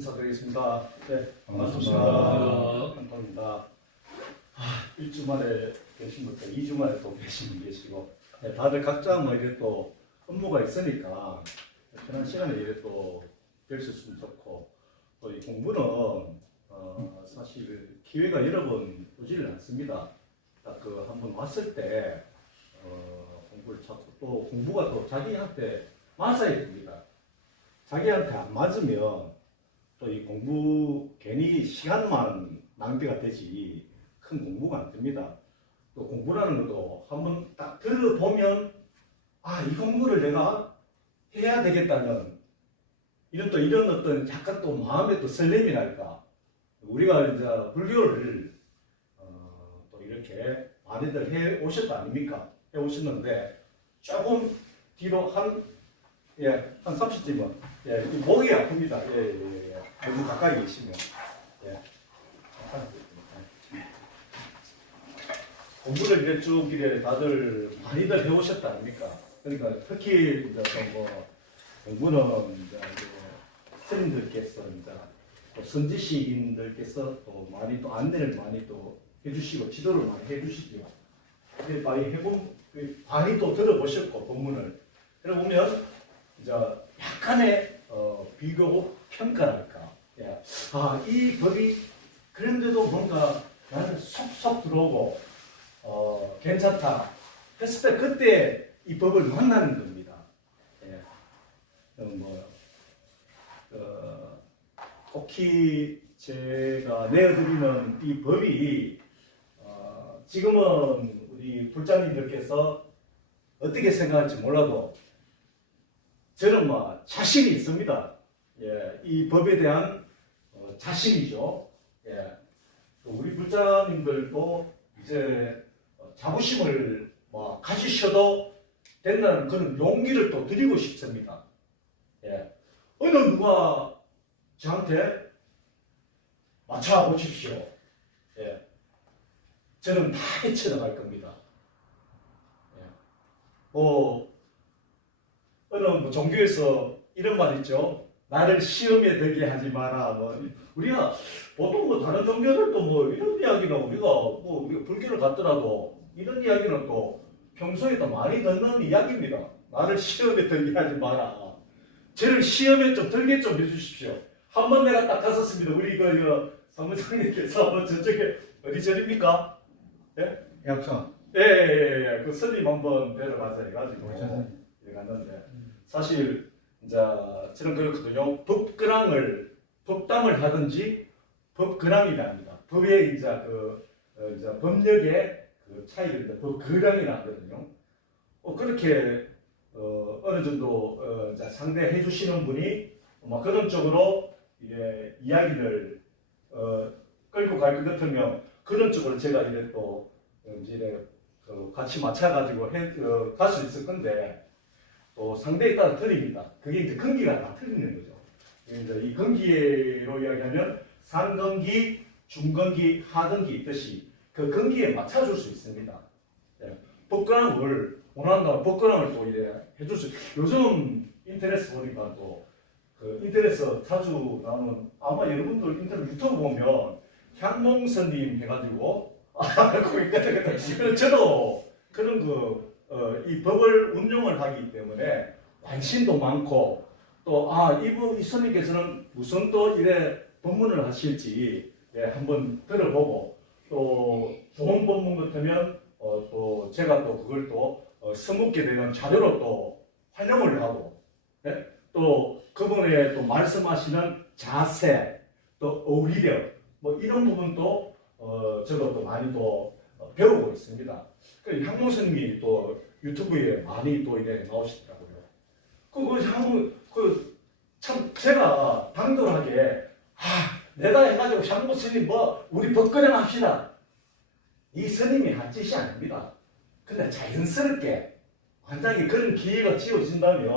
인사드리겠습니다. 네, 반갑습니다. 한동입니다. 일주 만에 계신 분들, 2주 만에 또 계신 분 계시고, 네, 다들 각자 뭐 이래 또 업무가 있으니까 편한 시간에 이래 또 뵐 수 있으면 좋고, 또 이 공부는 사실 기회가 여러 번 오지를 않습니다. 딱 그 한 번 왔을 때 공부를 찾고, 또 공부가 또 자기한테 맞아야 됩니다. 자기한테 안 맞으면 또 이 공부 괜히 시간만 낭비가 되지 큰 공부가 안 됩니다. 또 공부라는 것도 한번 딱 들어보면 이 공부를 내가 해야 되겠다는 이런 어떤 약간 또 마음의 또 설렘이랄까. 우리가 이제 불교를 또 이렇게 많이들 해 오셨다 아닙니까? 해 오셨는데 조금 뒤로 한 30쯤은 목이 아픕니다. 너무 가까이 계시면. 공부를 이제 쭉 이래 다들 많이들 해오셨다 아닙니까? 그러니까 특히 이제 뭐 공부는 이제 스님들께서 이제 또 선지식인들께서 또 많이 또 안내를 많이 또 해주시고 지도를 많이 해주시죠. 근데 많이 많이 또 들어보셨고 본문을 들어보면 이제 약간의 비교 평가랄까. 이 법이 그런데도 뭔가 나는 속속 들어오고 괜찮다 했을 때 그때 이 법을 만나는 겁니다. 특히 제가 내어드리는 이 법이 지금은 우리 불자님들께서 어떻게 생각할지 몰라도 저는 자신이 있습니다. 이 법에 대한 자신이죠. 우리 불자님들도 이제 자부심을 가지셔도 된다는 그런 용기를 또 드리고 싶습니다. 어느 누가 저한테 맞춰보십시오. 저는 다 헤쳐나갈 겁니다. 어느 종교에서 이런 말 있죠. 나를 시험에 들게 하지 마라. 우리가 보통 다른 종교들도 이런 이야기는 우리가 불교를 갖더라도 이런 이야기는 또 평소에 도 많이 듣는 이야기입니다. 나를 시험에 들게 하지 마라. 저를 시험에 좀 들게 좀 해주십시오. 한 번 내가 딱 갔었습니다. 우리 사무장님께서 저쪽에 어디 절입니까? 약성. 그 스님 한번 데려가자 해가지고 갔는데 사실 이제 저는 그렇거든요. 법담을 하든지 법근황이랍니다. 법의 이제 법력의 그 차이를 법근황이라 하거든요. 그렇게 어느 정도 상대해 주시는 분이 그런 쪽으로 이야기를 끌고 갈 것 같으면 그런 쪽으로 제가 이제 또 이제 같이 맞춰가지고 갈 수 있을 건데 또 상대에 따라 틀립니다. 그게 이제 근기가 다 틀리는 거죠. 이제 이 근기로 이야기하면 상근기, 중근기, 하근기 있듯이 그 근기에 맞춰줄 수 있습니다. 법근황을 원한다면 법근황을 또 이래 해줄 수. 요즘 인터넷 보니까 또 인터넷 자주 나오는 아마 여러분들 인터넷 유튜브 보면 향몽스님 해가지고 저도 그런 이 법을 운용을 하기 때문에 관심도 많고 또 이 스님께서는 무슨 또 이래 법문을 하실지 한번 들어보고 또 좋은 법문 같으면 또 제가 또 그걸 또 써먹게 되는 자료로 또 활용을 하고 또 그분의 또 말씀하시는 자세 또 어휘력 이런 부분도 저도 또 많이 또 배우고 있습니다. 그 향몽스님이 또 유튜브에 많이 또 이래 나오시더라고요. 참 제가 당돌하게 내가 해가지고 향몽스님 우리 법근행 합시다. 이 스님이 한 짓이 아닙니다. 근데 자연스럽게 완전히 그런 기회가 지어진다면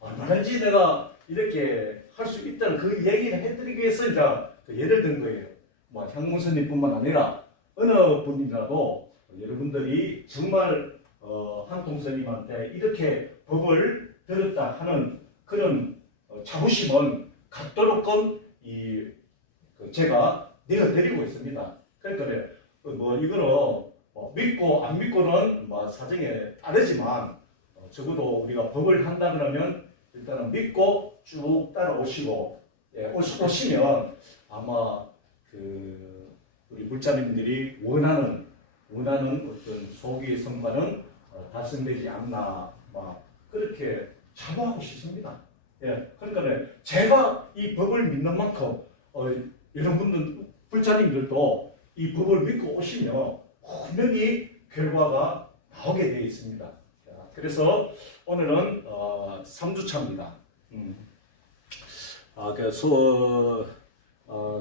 얼마든지 내가 이렇게 할 수 있다는 그 얘기를 해드리기 위해서 이제 예를 든 거예요. 향몽스님뿐만 아니라 어느 분이라도 여러분들이 정말 한통스님한테 이렇게 법을 들었다 하는 그런 자부심은 갖도록끔 제가 내어드리고 있습니다. 그러니까 뭐 이거는 뭐 믿고 안 믿고는 뭐 사정에 따르지만 적어도 우리가 법을 한다 그러면 일단은 믿고 쭉 따라오시고 오시면 아마 우리 불자님들이 원하는 어떤 소기의 성과는 달성되지 않나 막 그렇게 자부하고 싶습니다. 그러니까 제가 이 법을 믿는 만큼 여러분들 불자님들도 이 법을 믿고 오시면 분명히 결과가 나오게 되어 있습니다. 그래서 오늘은 3주차입니다. 그래서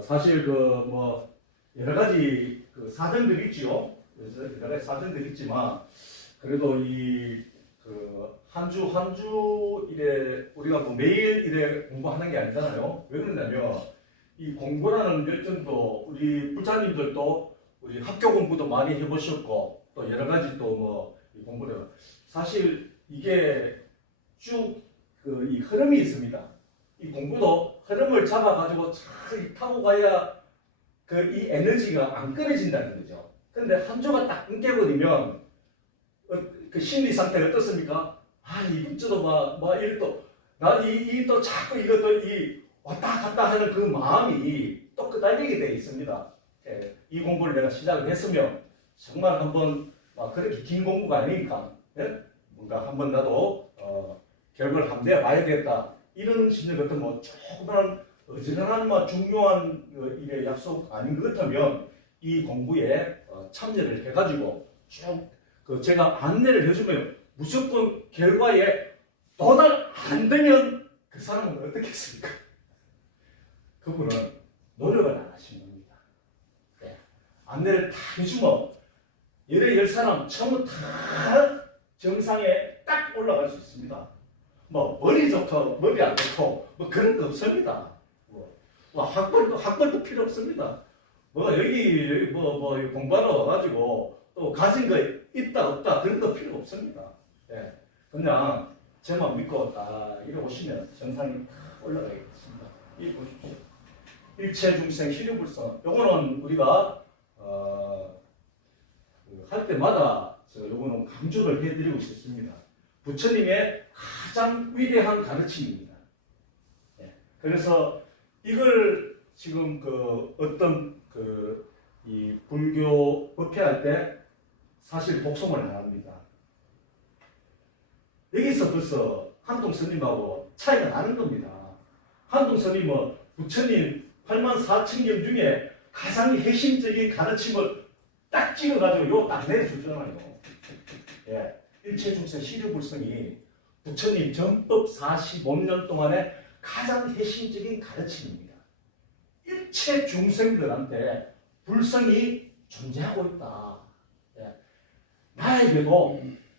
사실 뭐 여러 가지 사정들이 있지요. 그래서 여러 가지 사정들이 있지만 그래도 한 주 이래 우리가 뭐 매일 이래 공부하는 게 아니잖아요. 왜 그러냐면 이 공부라는 열정도 우리 부자님들도 우리 학교 공부도 많이 해보셨고 또 여러 가지 또 뭐 공부를 사실 이게 쭉 이 흐름이 있습니다. 이 공부도 흐름을 잡아가지고 잘 타고 가야 이 에너지가 안 끊어진다는 거죠. 근데 한 주가 딱 끊겨버리면 그 심리 상태가 어떻습니까? 이번 주도 막 이것도 또 자꾸 이것도 왔다 갔다 하는 그 마음이 또 끄달리게 되어 있습니다. 이 공부를 내가 시작을 했으면 정말 한번 그렇게 긴 공부가 아니니까 뭔가 한번 나도 결과를 한번 내봐야 되겠다 이런 심리 같은 뭐 조그만 어지간한 중요한 일의 약속 아닌 것 같으면 이 공부에 참여를 해가지고 쭉 제가 안내를 해주면 무조건 결과에 도달 안 되면 그 사람은 어떻겠습니까? 그분은 노력을 안 하신 겁니다. 안내를 다 해주면 열 사람 전부 다 정상에 딱 올라갈 수 있습니다. 뭐 머리 좋고 머리 안 좋고 뭐 그런 거 없습니다. 뭐 학벌도 필요 없습니다. 뭐 여기 뭐 공부하러 와가지고 또 가진 거 있다 없다 그런 거 필요 없습니다. 그냥 저만 믿고 딱 이래 오시면 정상이 딱 올라가겠습니다. 이 보십시오. 일체중생 희류불성. 요거는 우리가 할 때마다 요거는 강조를 해드리고 싶습니다. 부처님의 가장 위대한 가르침입니다. 그래서 이걸 지금 어떤 이 불교 법회할 때 사실 복송을 안 합니다. 여기서 벌써 한동 스님하고 차이가 나는 겁니다. 한동 스님은 부처님 84,000경 중에 가장 핵심적인 가르침을 딱 찍어가지고 요 딱 내주잖아요. 일체중생 희류불성이 부처님 전법 45년 동안의 가장 핵심적인 가르침입니다. 일체 중생들한테 불성이 존재하고 있다.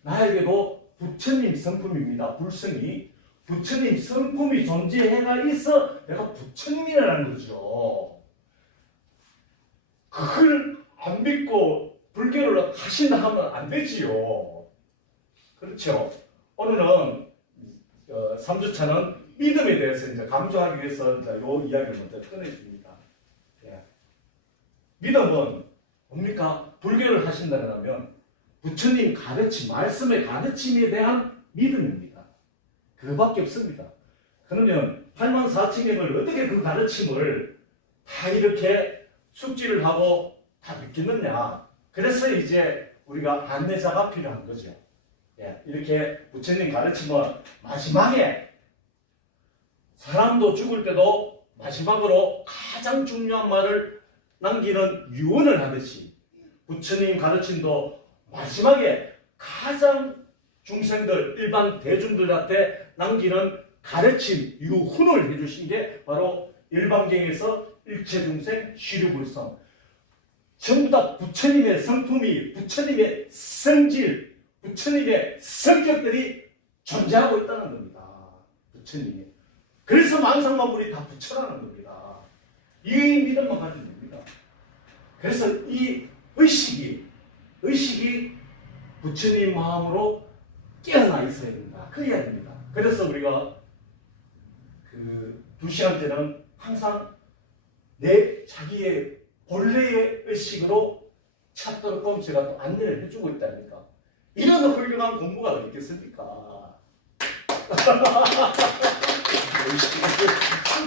나에게도 부처님 성품입니다. 불성이 부처님 성품이 존재해가 있어 내가 부처님이라는 거죠. 그걸 안 믿고 불교를 하신다 하면 안 되지요. 그렇죠. 오늘은 3주차는 믿음에 대해서 이제 강조하기 위해서 이제 요 이야기를 먼저 꺼내줍니다. 믿음은 뭡니까? 불교를 하신다면 부처님 가르침, 말씀의 가르침에 대한 믿음입니다. 그거밖에 없습니다. 그러면 84,000경을 어떻게 그 가르침을 다 이렇게 숙지를 하고 다 믿겠느냐? 그래서 이제 우리가 안내자가 필요한 거죠. 이렇게 부처님 가르침은 마지막에 사람도 죽을 때도 마지막으로 가장 중요한 말을 남기는 유언을 하듯이 부처님 가르침도 마지막에 가장 중생들, 일반 대중들한테 남기는 가르침, 유훈을 해주신 게 바로 일반경에서 일체중생 희류불성. 전부 다 부처님의 성품이, 부처님의 성질, 부처님의 성격들이 존재하고 있다는 겁니다. 부처님이. 그래서 만상만물이 다 부처라는 겁니다. 이 믿음만 가지면 됩니다. 그래서 이 의식이 부처님 마음으로 깨어나 있어야 된다. 그 이야기입니다. 그래서 우리가 2시간 때는 항상 내 자기의 본래의 의식으로 찾도록 제가 또 안내를 해주고 있다니까. 이런 훌륭한 공부가 어디 있겠습니까?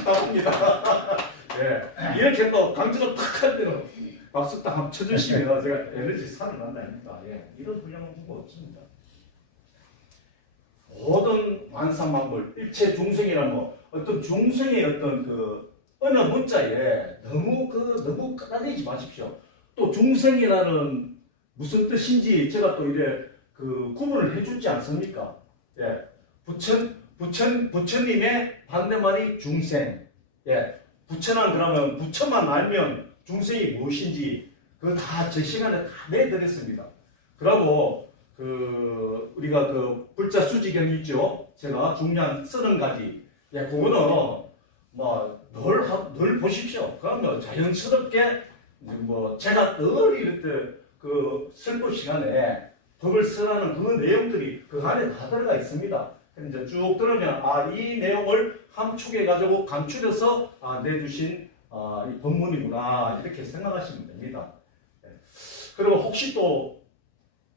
답니다. 예, 이렇게 또 강제로 탁 할 때는 박수 딱 한번 쳐주시면 제가 에너지 살아난다니까. 예, 이런 훌륭한 공부가 없습니다. 모든 만사만물, 일체 중생이란 뭐 어떤 중생의 어떤 그 어느 문자에 너무 까다리지 마십시오. 또 중생이라는 무슨 뜻인지 제가 또 이래 그 구분을 해주지 않습니까? 예, 부처님의 반대말이 중생. 예, 부처는 그러면 부처만 알면 중생이 무엇인지 그거 다 제 시간에 다 내드렸습니다. 그러고 그 우리가 그 불자 수지경 있죠. 제가 중요한 30가지. 예, 그거는 늘 보십시오. 그러면 자연스럽게 뭐 제가 늘 이럴 때 그 설법 시간에 법을 쓰라는 그 내용들이 그 안에 다 들어가 있습니다. 이제 쭉 들으면 이 내용을 함축해 가지고 감추려서 내주신 이 법문이구나 이렇게 생각하시면 됩니다. 예. 그리고 혹시 또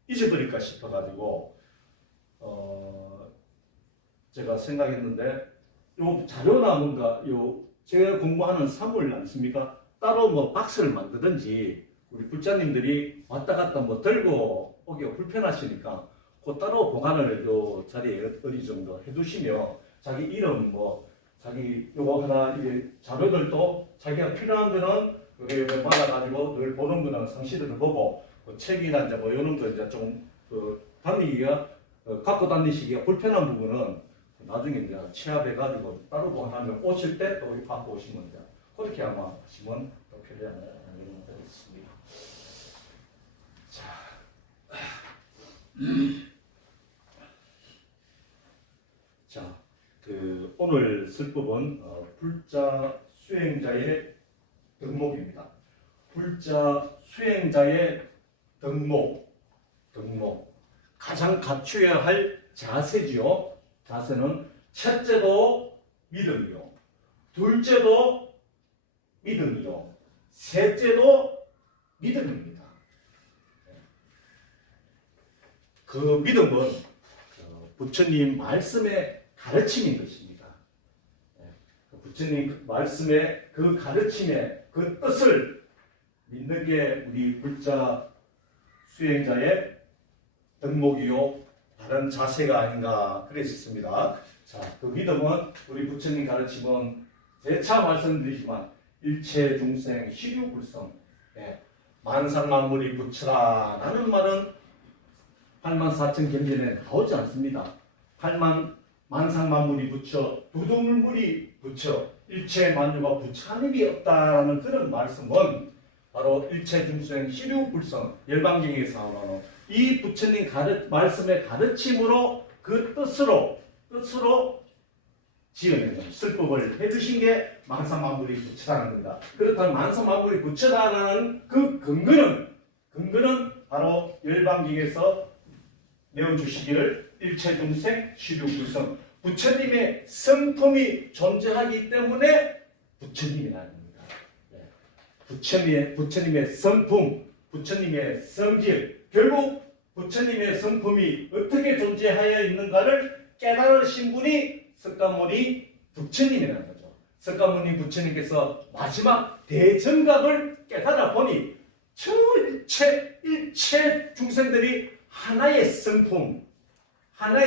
잊어버릴까 싶어가지고 제가 생각했는데 요 자료나 뭔가 요 제가 공부하는 사물 않습니까? 따로 뭐 박스를 만드든지 우리 불자님들이 왔다 갔다 뭐 들고 오기가 불편하시니까 그 따로 보관을 요 자리에 어디 정도 해두시면 자기 이름 뭐 자기 요거 하나 이제 자료들도 자기가 필요한 거는 여기 받아가지고 늘 보는 거는 상시들을 보고 그 책이나 이제 뭐 이런 거 이제 좀그 다니기가 갖고 다니시기가 불편한 부분은 나중에 이제 취합해가지고 따로 보관하면 오실 때 또 갖고 오시면 돼. 그렇게 아마 하시면 더 편리하는 이런 것들이 있습니다. 자, 자, 그 오늘 설법은 불자 수행자의 덕목입니다. 불자 수행자의 덕목 가장 갖추어야 할 자세지요. 자세는 첫째도 믿음이요, 둘째도 믿음이요, 셋째도 믿음입니다. 그 믿음은 부처님 말씀의 가르침인 것입니다. 부처님 말씀의 그 가르침의 그 뜻을 믿는 게 우리 불자 수행자의 덕목이요 다른 자세가 아닌가 그랬었습니다. 자, 그 믿음은 우리 부처님 가르침은 재차 말씀드리지만 일체 중생 시류불성, 만상만물이 부처라 라는 말은 84,000경전에 나오지 않습니다. 만상만물이 부처, 두두물물이 부처, 일체 만유가 부처 하님이 없다라는 그런 말씀은 바로 일체 중생 시류불성 열반경에서 나오는 이 부처님 말씀의 가르침으로 그 뜻으로 지어내는 설법을 해주신 게 만상만물이 부처라는 겁니다. 그렇다면 만상만물이 부처라는 그 근거는 바로 열반경에서 내어주시기를 일체 중생 시류불성 부처님의 성품이 존재하기 때문에 부처님이라는 겁니다. 부처님의 성품, 부처님의 성질, 결국 부처님의 성품이 어떻게 존재하여 있는가를 깨달으신 분이 석가모니 부처님이라는 거죠. 석가모니 부처님께서 마지막 대정각을 깨달아 보니 일체 중생들이 하나의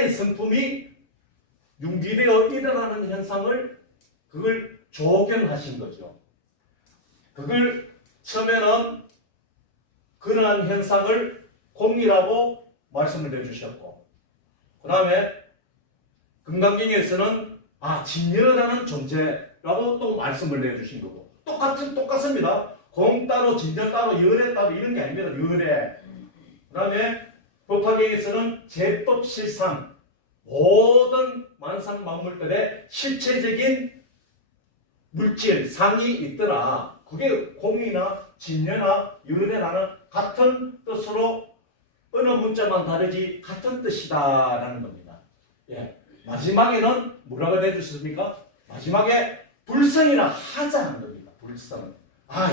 성품이 융기되어 일어나는 현상을 그걸 조견하신 거죠. 그걸 처음에는 그러한 현상을 공이라고 말씀을 해주셨고, 그 다음에 금강경에서는 진여라는 존재라고 또 말씀을 해주신 거고, 똑같습니다. 공 따로 진저 따로 열애 따로 이런 게 아닙니다. 열애. 그 다음에 법화경에서는 제법실상 모든 만상만물들의 실체적인 물질 상이 있더라. 그게 공이나 진여나 열애라는 같은 뜻으로 어느 문자만 다르지 같은 뜻이다라는 겁니다. 마지막에는 뭐라고 해주셨습니까? 마지막에 불성이라 하자는 겁니다. 불성.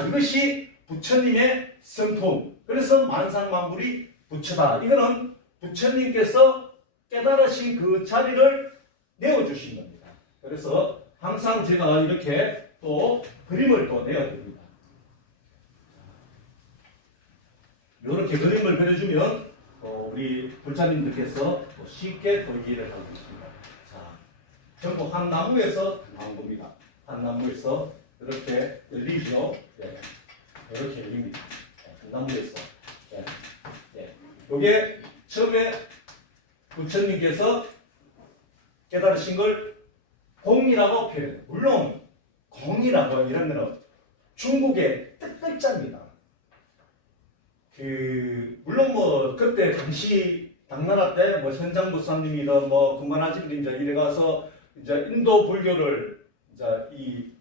이것이 부처님의 성품. 그래서 만상만물이 부처다. 이거는 부처님께서 깨달으신 그 자리를 내어주신 겁니다. 그래서 항상 제가 이렇게 또 그림을 또 내야 됩니다. 이렇게 그림을 그려주면 우리 불자님들께서 쉽게 또 이해를 하고 있습니다. 자, 전부 한 나무에서 나온 겁니다. 한 나무에서 이렇게 열리죠. 네. 이렇게 열립니다. 네. 한 나무에서. 네. 네. 이게 처음에 부처님께서 깨달으신 걸 공이라고 표현해요. 물론 공이라고 이런 거는 중국의 뜻글자입니다. 물론 뭐 그때 당시 당나라 때 뭐 현장부사님이든 뭐 금관아집이 이제 이래 가서 이제 인도 불교를 이제 이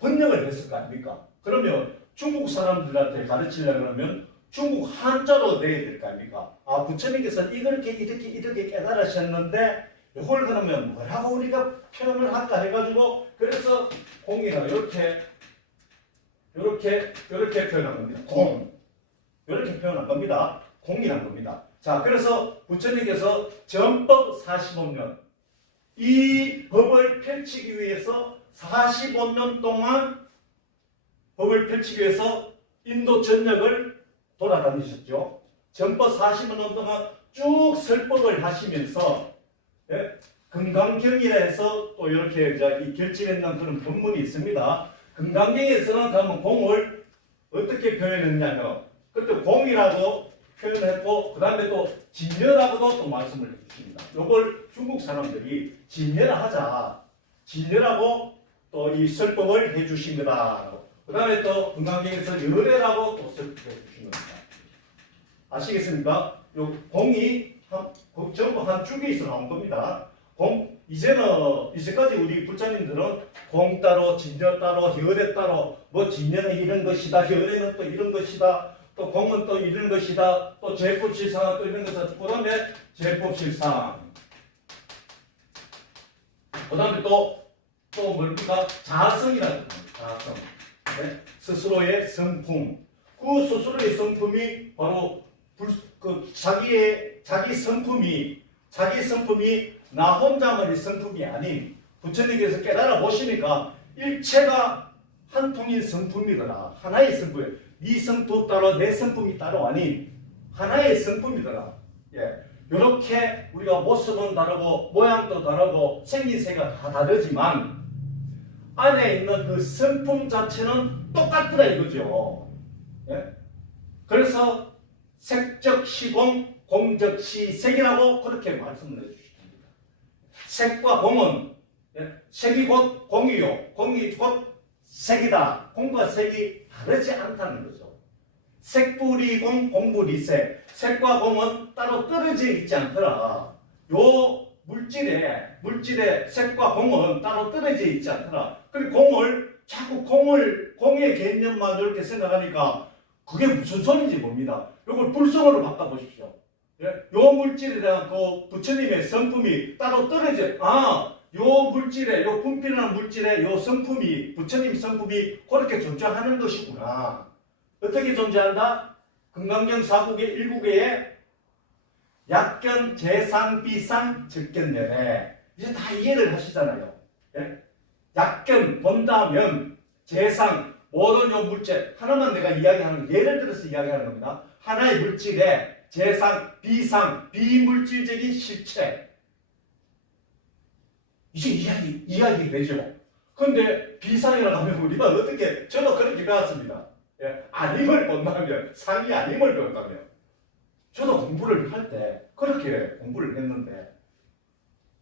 번역을 했을 거 아닙니까? 그러면 중국 사람들한테 가르치려고 그러면 중국 한자로 내야 될 거 아닙니까? 부처님께서 이렇게 깨달으셨는데 이걸 그러면 뭐라고 우리가 표현을 할까 해가지고 그래서 공이라 이렇게 표현한 겁니다. 공. 이렇게 표현한 겁니다. 공이란 겁니다. 자, 그래서 부처님께서 전법 45년 이 법을 펼치기 위해서 45년 동안 법을 펼치기 위해서 인도 전역을 돌아다니셨죠. 전법 45년 동안 쭉 설법을 하시면서 금강경이라 해서 또 이렇게 이 결집했는 그런 본문이 있습니다. 금강경에서는 그러면 공을 어떻게 표현했냐면 그때 공이라고 표현했고 그 다음에 또 진여라고도 또 말씀을 해주십니다. 이걸 중국 사람들이 진여라 하자. 진여라고 또 이 설법을 해주신 거다. 그 다음에 또 금강경에서 열애라고 또 설법해 주신 겁니다. 아시겠습니까? 요 공이 전부 한 줄기에서 나온 겁니다. 이제까지 우리 불자님들은 공 따로, 진여 따로, 열애 따로, 뭐 진여는 이런 것이다, 열애는 또 이런 것이다, 또 공은 또 이런 것이다, 또 제법실상은 또 이런 것이다. 그 다음에 제법실상. 그 다음에 또 뭡니까? 자성이라는 겁니다. 자성. 네? 스스로의 성품. 그 스스로의 성품이 바로 자기 성품이 나 혼자만의 성품이 아닌 부처님께서 깨달아 보시니까 일체가 한 통인 성품이더라. 하나의 성품. 네 성품 따로 내 성품이 따로 아닌 하나의 성품이더라. 이렇게 우리가 모습은 다르고 모양도 다르고 생긴새가 다 다르지만 안에 있는 그 성품 자체는 똑같더라 이거죠. 그래서 색적 시공, 공적 시색이라고 그렇게 말씀을 해주십니다. 색과 공은 색이 곧 공이요, 공이 곧 색이다. 공과 색이 다르지 않다는 거죠. 색불이공, 공불이색. 색과 공은 따로 떨어져 있지 않더라. 요 물질의 색과 공은 따로 떨어져 있지 않더라. 그리고 자꾸 공의 개념만 이렇게 생각하니까 그게 무슨 소리인지 봅니다. 이걸 불성으로 바꿔보십시오. 요 물질에 대한 그 부처님의 성품이 따로 떨어져. 요 물질에, 요 분필이라는 물질에 요 성품이, 부처님 성품이 그렇게 존재하는 것이구나. 어떻게 존재한다? 금강경 4국의 1국에 약견, 재상, 비상, 적견내래. 이제 다 이해를 하시잖아요. 약견, 본다면, 재상, 모든 요 물질, 하나만 내가 이야기하는, 예를 들어서 이야기하는 겁니다. 하나의 물질에 재상, 비상, 비물질적인 실체. 이제 이야기 되죠. 근데 비상이라고 하면 우리가 어떻게, 저도 그렇게 배웠습니다. 아님을 본다면, 상이 아님을 배웠다면. 저도 공부를 할 때 그렇게 공부를 했는데,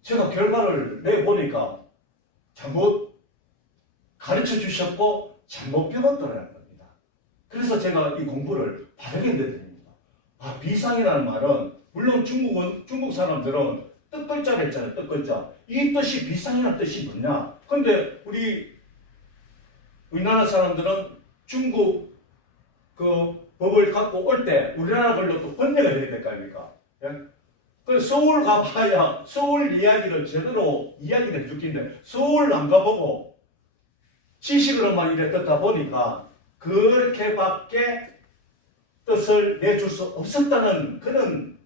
제가 결과를 내보니까 잘못 가르쳐 주셨고, 잘못 배웠더라는 겁니다. 그래서 제가 이 공부를 바르게 내드립니다. 비상이라는 말은, 물론 중국 사람들은 뜻글자를 했잖아요, 뜻글자. 이 뜻이 비상이라는 뜻이 뭐냐? 근데 우리나라 사람들은 중국 그 법을 갖고 올 때 우리나라 걸로 또 번역을 해야 될 거 아닙니까? 그 서울 가봐야 서울 이야기를 제대로 이야기를 해줬긴데 서울 안 가보고 지식으로만 이래 듣다 보니까 그렇게밖에 뜻을 내줄 수 없었다는 그런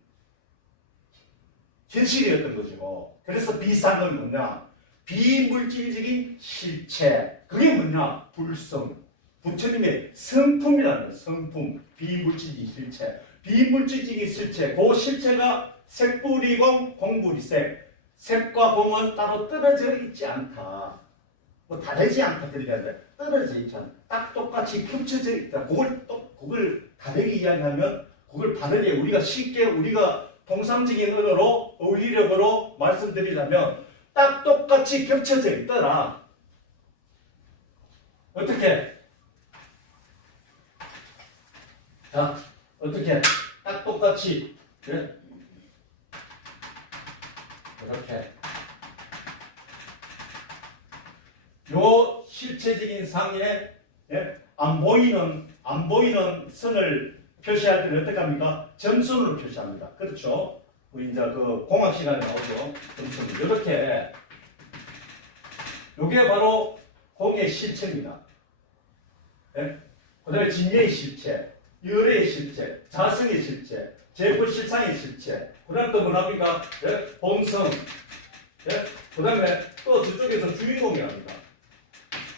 현실이었던 거죠. 그래서 비상은 뭐냐? 비물질적인 실체. 그게 뭐냐? 불성. 부처님의 성품이라는 거예요. 성품. 비물질적인 실체. 비물질적인 실체. 그 실체가 색불이공, 공불이색. 색과 공은 따로 떨어져 있지 않다. 뭐 다르지 않다. 그러는데 떨어져 있지 않다. 딱 똑같이 겹쳐져 있다. 그걸 다르게 이야기하면 그걸 바르게 우리가 쉽게 우리가 통상적인 언어로 어휘력으로 말씀드리자면 딱 똑같이 겹쳐져 있더라. 어떻게? 자, 어떻게? 딱 똑같이 그래? 이렇게 요 실체적인 상에 안 보이는 선을 표시할 때는 어떻게 합니까? 점선으로 표시합니다. 그렇죠? 우리 이제 그 공학 시간에 나오죠. 점선. 이렇게 요게 바로 공의 실체입니다. 그 다음에 진리의 실체, 열의 실체, 자성의 실체, 제불실상의 실체. 그 다음 또 뭐랍니까? 본성. 그 다음에 또 저쪽에서 주인공이 납니다.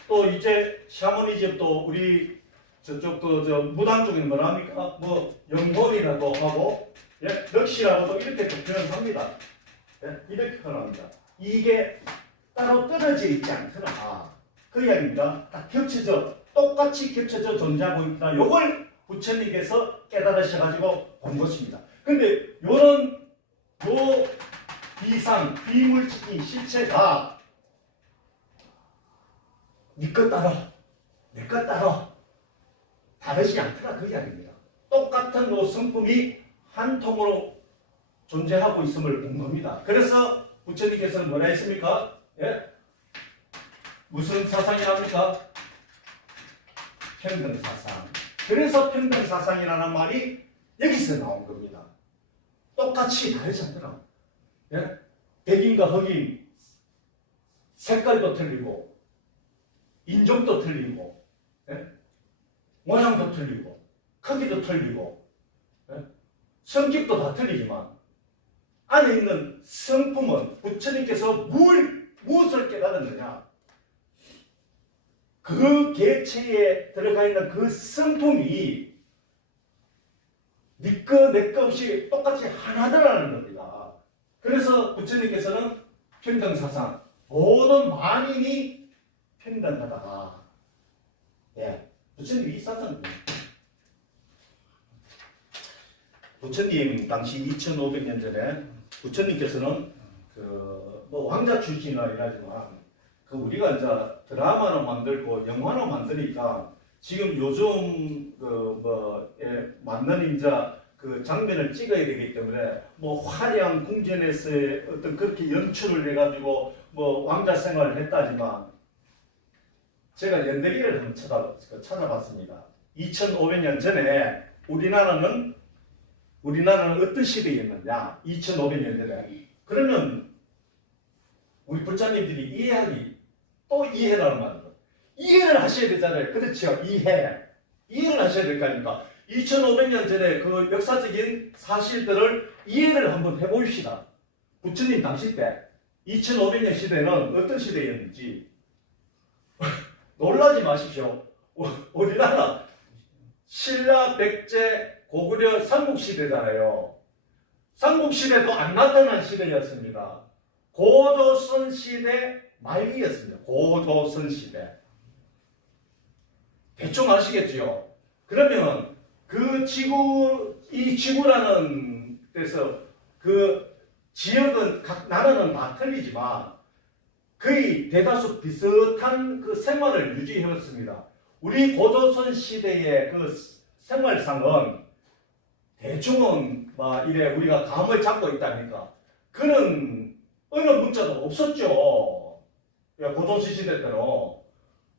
또 이제 샤머니즘 또 우리 저쪽 저 무당 쪽에는 뭐랍니까? 뭐 영혼이라고 하고 넋이라고도 이렇게 표현합니다. 이렇게 표현합니다. 이게 따로 떨어져 있지 않더라. 그 이야기입니다. 딱 똑같이 겹쳐져 존재하고 있다. 요걸 부처님께서 깨달으셔가지고 본 것입니다. 근데 요 비물질인 실체가 네 것 따라, 내 것 따라 다르지 않더라. 그 이야기입니다. 똑같은 성품이 한 통으로 존재하고 있음을 본 겁니다. 그래서 부처님께서는 뭐라 했습니까? 무슨 사상이 합니까? 평등사상. 그래서 평등사상이라는 말이 여기서 나온 겁니다. 똑같이 다르지 않더라. 백인과 흑인 색깔도 틀리고 인종도 틀리고 모양도 틀리고 크기도 틀리고 성격도 다 틀리지만 안에 있는 성품은 부처님께서 무엇을 깨달았느냐? 그 개체에 들어가 있는 그 성품이 네 거 내 거 없이 똑같이 하나더라는 겁니다. 그래서 부처님께서는 평등사상, 모든 만인이 평등하다. 부처님이 이 사상입니다. 부처님 당시 2500년 전에 부처님께서는 뭐 왕자 출신이라 하지만 우리가 이제 드라마로 만들고 영화로 만드니까 지금 요즘 맞는 이제 그 장면을 찍어야 되기 때문에 뭐 화려한 궁전에서의 어떤 그렇게 연출을 해가지고 뭐 왕자 생활을 했다지만 제가 연대기를 한번 찾아봤습니다. 2500년 전에 우리나라는 어떤 시대였느냐? 2500년 전에. 그러면 우리 불자님들이 이해라는 말이죠. 이해를 하셔야 되잖아요. 그렇죠? 이해를 하셔야 될 거 아닙니까? 2500년 전에 그 역사적인 사실들을 이해를 한번 해봅시다. 부처님 당시 때 2500년 시대는 어떤 시대였는지 놀라지 마십시오. 우리나라 신라, 백제, 고구려 삼국시대잖아요. 삼국시대도 안 나타난 시대였습니다. 고조선 시대 말기였습니다. 고조선 시대. 대충 아시겠죠? 그러면 이 지구라는 데서 그 지역은 각 나라는 다 틀리지만 거의 대다수 비슷한 그 생활을 유지해왔습니다. 우리 고조선 시대의 그 생활상은 대충은 이래 우리가 감을 잡고 있다니까 그런 어느 문자도 없었죠. 고조선 시대 때는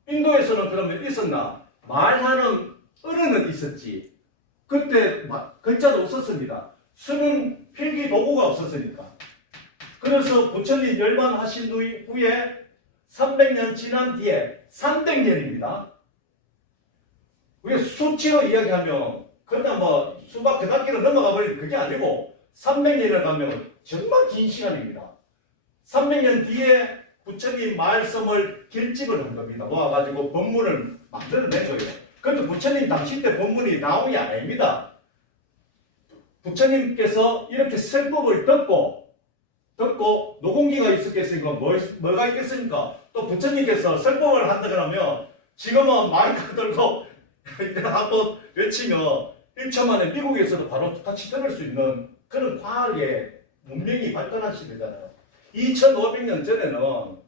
인도에서는 그러면 있었나? 말하는 언어는 있었지. 그때 글자도 없었습니다. 쓰는 필기 도구가 없었으니까. 그래서 부처님 멸망하신 후에 300년 지난 뒤에 300년입니다. 우리 수치로 이야기하면 그냥 뭐 수박 그 단계로 넘어가 버리는 그게 아니고 300년을 가면 정말 긴 시간입니다. 300년 뒤에 부처님 말씀을 결집을 한 겁니다. 모아가지고 법문을 만들어낸 거예요. 그런데 부처님 당시 때 법문이 나온 게 아닙니다. 부처님께서 이렇게 설법을 듣고 노공기가 있었겠으니까 뭐가 있겠습니까? 또 부처님께서 설법을 한다 그러면 지금은 마이크 들고 한번 외치면 1초 만에 미국에서도 바로 같이 들을 수 있는 그런 과학의 문명이 발전한 시대잖아요. 2500년 전에는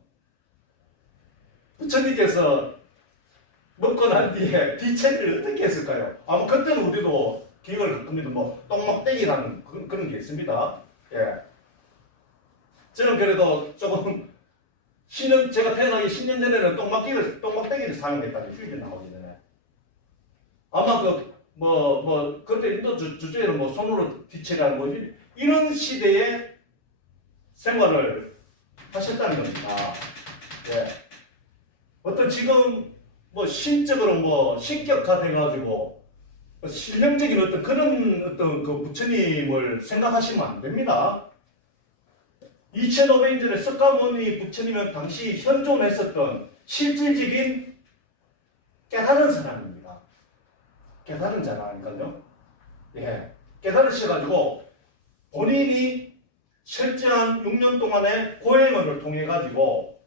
부처님께서 먹고 난 뒤에 뒤처리를 어떻게 했을까요? 아마 그때는 우리도 기억을 할 겁니다. 뭐 똥막대기라는 그런 게 있습니다. 예. 저는 그래도 조금 제가 태어나기 10년 전에는 똥막대기를 사용했다니 휴지 나오기 전에. 아마 그때 인도 주제에는 뭐 손으로 뒤처리하는 거지. 이런 시대에 생활을 하셨다는 겁니다. 예. 어떤 지금 뭐 신적으로 뭐 신격화돼가지고 신령적인 어떤 그런 어떤 그 부처님을 생각하시면 안 됩니다. 2500년 전에 석가모니 부처님은 당시 현존했었던 실질적인 깨달은 사람입니다. 깨달은 자라니까요. 예. 깨달으셔가지고 본인이 철저한 6년 동안의 고행을 통해 가지고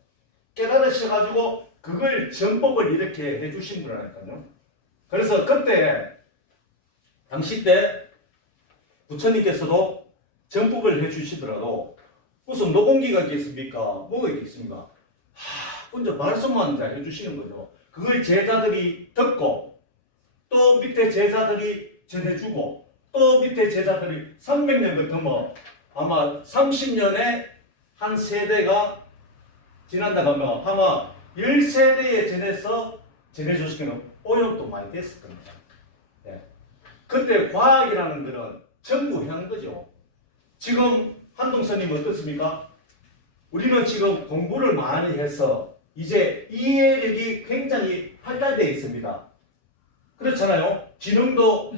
깨달으셔가지고 그걸 전법을 이렇게 해주신 분이라니까요. 그래서 그때 당시 때 부처님께서도 전법을 해주시더라도 무슨 노공기가 있겠습니까? 뭐가 있겠습니까? 혼자 말씀만 해주시는 거죠. 그걸 제자들이 듣고 또 밑에 제자들이 전해주고 또 밑에 제자들이 300년 같으면 아마 30년에 한 세대가 지난다 하면 아마 10세대에 전해주시기는 오염도 많이 됐을 겁니다. 예. 그때 과학이라는 것은 전무한 거죠. 지금 한동선님 어떻습니까? 우리는 지금 공부를 많이 해서 이제 이해력이 굉장히 발달되어 있습니다. 그렇잖아요. 지능도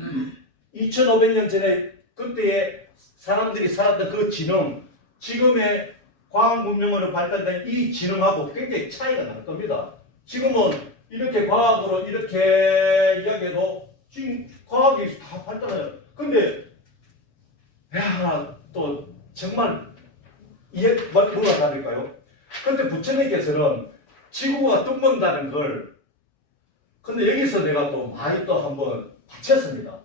2500년 전에 그때의 사람들이 살았던 그 지능, 지금의 과학 문명으로 발달된 이 지능하고 굉장히 차이가 날 겁니다. 지금은 이렇게 과학으로 이렇게 이야기해도 지금 과학이 다 발달해요. 근데 또 정말 뭐가 다를까요? 그런데 부처님께서는 지구가 둥근다는 걸 근데 여기서 내가 또 많이 또 한번 바쳤습니다.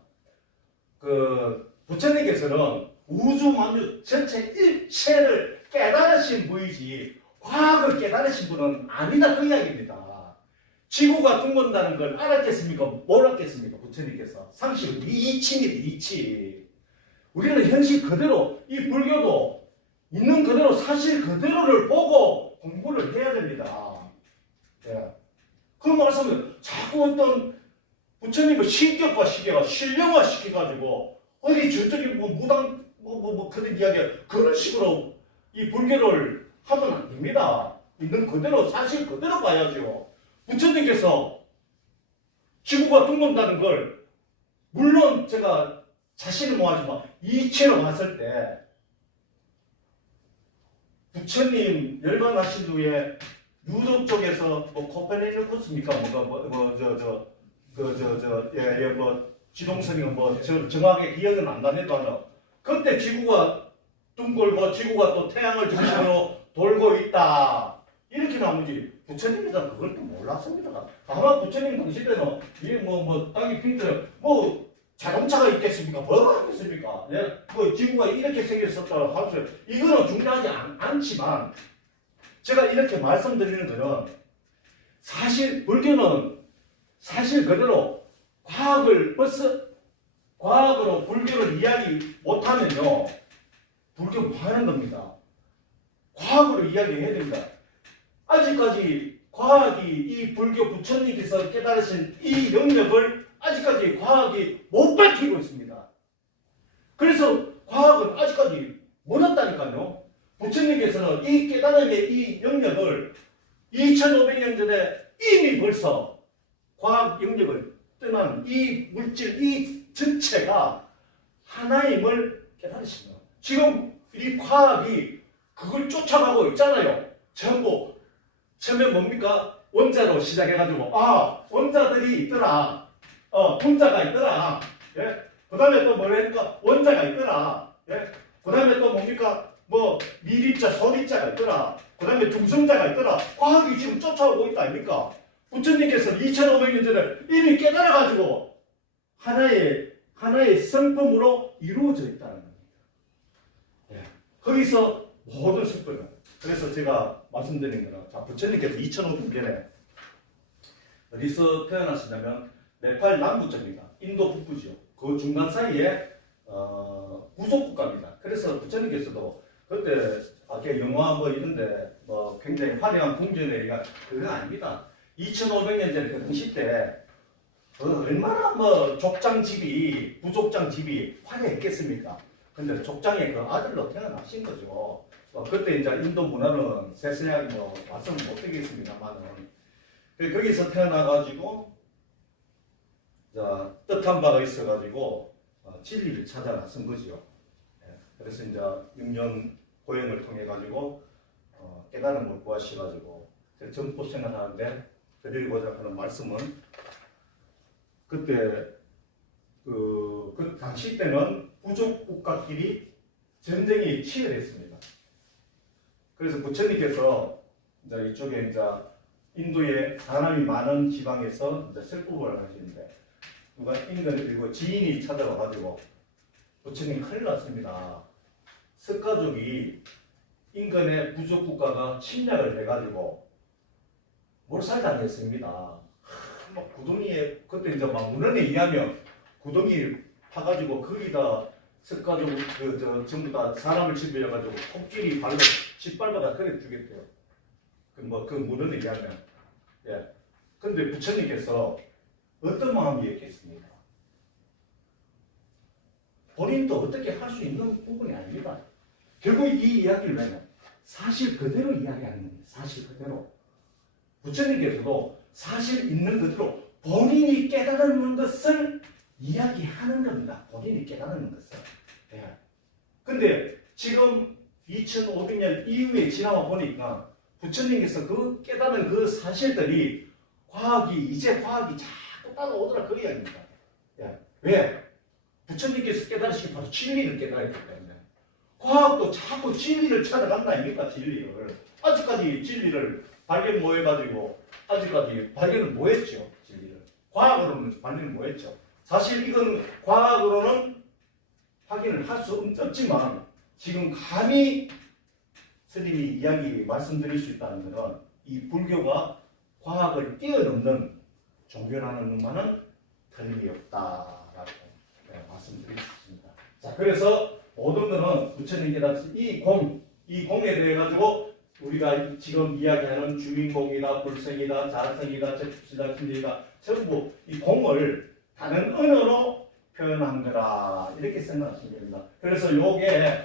부처님께서는 우주 만유 전체 일체를 깨달으신 분이지 과학을 깨달으신 분은 아니다 그 이야기입니다. 지구가 둥근다는 걸 알았겠습니까? 몰랐겠습니까? 부처님께서 상식은 이치입니다. 이치. 우리는 현실 그대로 이 불교도 있는 그대로 사실 그대로를 보고 공부를 해야 됩니다. 예. 그 말씀을 자꾸 어떤 부처님을 신격화시켜가 신령화시켜가지고 어디 저쪽에 무당 그런 이야기 그런 식으로 이 불교를 하면 안 됩니다. 있는 그대로 사실 그대로 봐야죠. 부처님께서 지구가 둥근다는 걸 물론 제가 자신을 뭐하지만 이체로 봤을 때 부처님 열반하신 후에 유럽 쪽에서 코페르니쿠스입니까? 지동선이 정확하게 기억은 안 나네도 하죠. 그때 지구가 둥글고 지구가 또 태양을 중심으로 돌고 있다. 이렇게 나오지. 부처님은 그걸 또 몰랐습니다. 다만 부처님 당시 때는 땅이 빈트 자동차가 있겠습니까? 뭐가 있겠습니까? 예? 지구가 이렇게 생겼었다 하면서 이거는 중요하지 않지만 제가 이렇게 말씀드리는 거는 사실 불교는 사실 그대로 과학으로 불교를 이야기 못하면요 불교 뭐 하는 겁니다. 과학으로 이야기해야 됩니다. 아직까지 과학이 이 불교 부처님께서 깨달으신 이 영역을 아직까지 과학이 못 밝히고 있습니다. 그래서 과학은 아직까지 멀었다니까요. 부처님께서는 이 깨달음의 이 영역을 2500년 전에 이미 벌써 과학 영역을 뜨는 이 물질, 이 전체가 하나임을 깨달으시는 거예요. 지금 이 과학이 그걸 쫓아가고 있잖아요. 전부 처음에 뭡니까? 원자로 시작해가지고 원자들이 있더라. 분자가 있더라. 예? 그 다음에 또 뭐랄까? 원자가 있더라. 예? 그 다음에 또 뭡니까? 뭐 미립자, 소립자가 있더라. 그 다음에 중성자가 있더라. 과학이 지금 쫓아오고 있다 아닙니까? 부처님께서 2500년 전에 이미 깨달아가지고 하나의 성품으로 이루어져 있다는 겁니다. 예. 거기서 모든 성품을. 그래서 제가 말씀드린 거는, 자, 부처님께서 2500년에 어디서 태어나시냐면 네팔 남부쪽입니다. 인도 북부죠. 그 중간 사이에 부속국가입니다. 그래서 부처님께서도 그때 아까 영화 뭐 이런데 뭐 굉장히 화려한 궁전에 의한 그거 아닙니다. 2500년 전에 그 당시 때 얼마나 뭐 족장집이 부족장집이 화려했겠습니까? 근데 족장의 그 아들로 태어나신 거죠. 그때 이제 인도 문화는 세세하게 뭐 말씀은 못 드리겠습니다만은 거기서 태어나가지고 뜻한 바가 있어가지고 진리를 찾아 나선 거죠. 그래서 이제 6년 고행을 통해 가지고 깨달음을 구하셔가지고 전법 생활하는데 드리고자 하는 말씀은 그때 그 당시 때는 부족 국가끼리 전쟁이 치열했습니다. 그래서 부처님께서 이제 이쪽에 이제 인도에 사람이 많은 지방에서 이제 설법을 하시는데 누가 인근 그리고 지인이 찾아와가지고 부처님 큰일 났습니다. 석가족이 인근의 부족 국가가 침략을 해가지고 몰살당했습니다. 막 구덩이에 그때 이제 막 문헌에 의하면 구덩이 파가지고 거기다 석가족 전부 다 사람을 집어여가지고 코끼리 발로 짓밟아다 그래 주겠대요. 그 문헌에 의하면. 예. 근데 부처님께서 어떤 마음이었겠습니까? 본인도 어떻게 할 수 있는 부분이 아닙니다. 결국 이 이야기를 왜냐? 사실 그대로 이야기하는 겁니다. 사실 그대로. 부처님께서도 사실 있는 그대로 본인이 깨달은 것을 이야기하는 겁니다. 본인이 깨달은 것을. 예. 근데 지금 2500년 이후에 지나와 보니까 부처님께서 그 깨달은 그 사실들이 이제 과학이 자꾸 따라오더라 그 이야기입니다. 예. 왜? 부처님께서 깨달으시기 바로 진리를 깨달았기 때문에. 과학도 자꾸 진리를 찾아간다 아닙니까? 진리를. 아직까지 진리를 발견 뭐 해가지고 아직까지 발견을 뭐 했죠? 진리를. 과학으로는 발견을 뭐 했죠? 사실 이건 과학으로는 확인을 할 수 없지만 지금 감히 스님이 이야기 말씀드릴 수 있다는 것은 이 불교가 과학을 뛰어넘는 종교라는 것만은 틀림이 없다라고 말씀드릴 수 있습니다. 자, 그래서 모든 것은 부처님께서 이 공에 대해 가지고 우리가 지금 이야기하는 주인공이다, 불성이다, 자성이다, 적시다, 진리다 전부 이 공을 다른 언어로 표현한 거라 이렇게 생각하시면 됩니다. 그래서 요게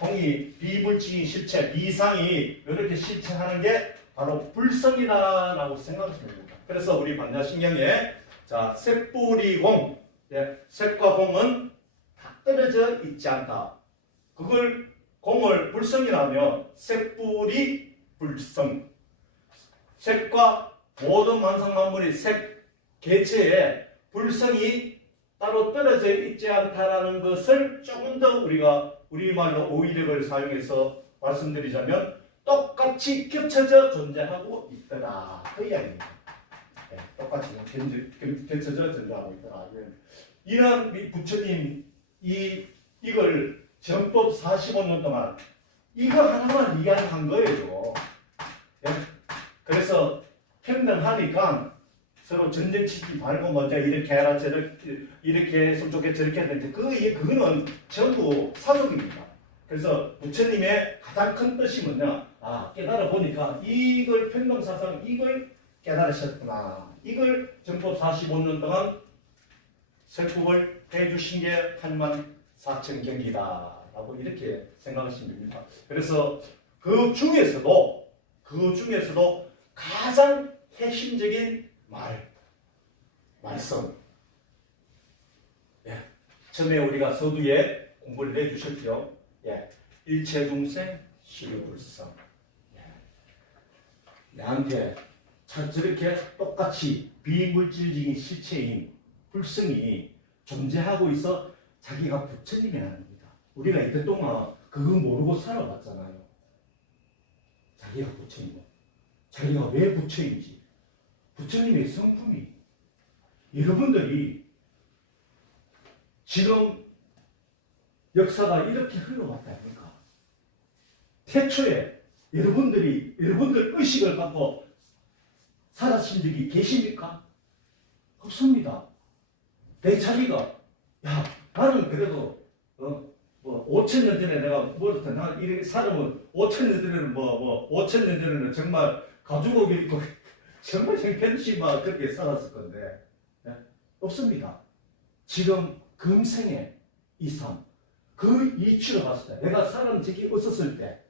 공이 비불증이 실체, 비상이 이렇게 실체하는 게 바로 불성이다라고 생각하시면 됩니다. 그래서 우리 반야신경에 자 색불이공, 색과 공은 다 떨어져 있지 않다. 그걸 공을 불성이라면 색불이 불성, 색과 모든 만상만물의 색 개체에 불성이 따로 떨어져 있지 않다라는 것을 조금 더 우리가 우리말로 오이력을 사용해서 말씀드리자면 똑같이 겹쳐져 존재하고 있더라 그 이야기입니다. 네, 똑같이 겹쳐져 존재하고 있더라. 이런 부처님 이걸 전법 45년 동안 이거 하나만 이야기한 거예요. 네? 그래서 평등하니까 서로 전쟁 치지 말고 먼저 이렇게 해라 이렇게 했으면 좋겠 저렇게 했는데 그거는 전부 사족입니다. 그래서 부처님의 가장 큰 뜻이 뭐냐? 깨달아 보니까 이걸 평등사상 이걸 깨달으셨구나. 이걸 전법 45년 동안 설법을 해주신 게 84,000경이다 라고 이렇게 생각하시면 됩니다. 그래서 그 중에서도 가장 핵심적인 말, 말씀. 예. 처음에 우리가 서두에 공부를 해주셨죠. 예. 일체중생 시류불성. 예. 나한테 저렇게 똑같이 비물질적인 실체인 불성이 존재하고 있어 자기가 부처님이라는 겁니다. 우리가 이때 동안 그거 모르고 살아왔잖아요. 자기가 부처이고 자기가 왜 부처인지 부처님의 성품이 여러분들이 지금 역사가 이렇게 흘러왔다 아닙니까? 태초에 여러분들 의식을 갖고 살아신 적이 계십니까? 없습니다. 내 자기가 야 나는 그래도 5,000년 전에 내가 나 이렇게 살으면 5,000년 전에는 5,000년 전에는 정말 가죽옷 입고 정말 형편없이 막 그렇게 살았을 건데 네? 없습니다. 지금 금생의 이 삶, 그 이치로 봤을 때 내가 사람 적이 없었을 때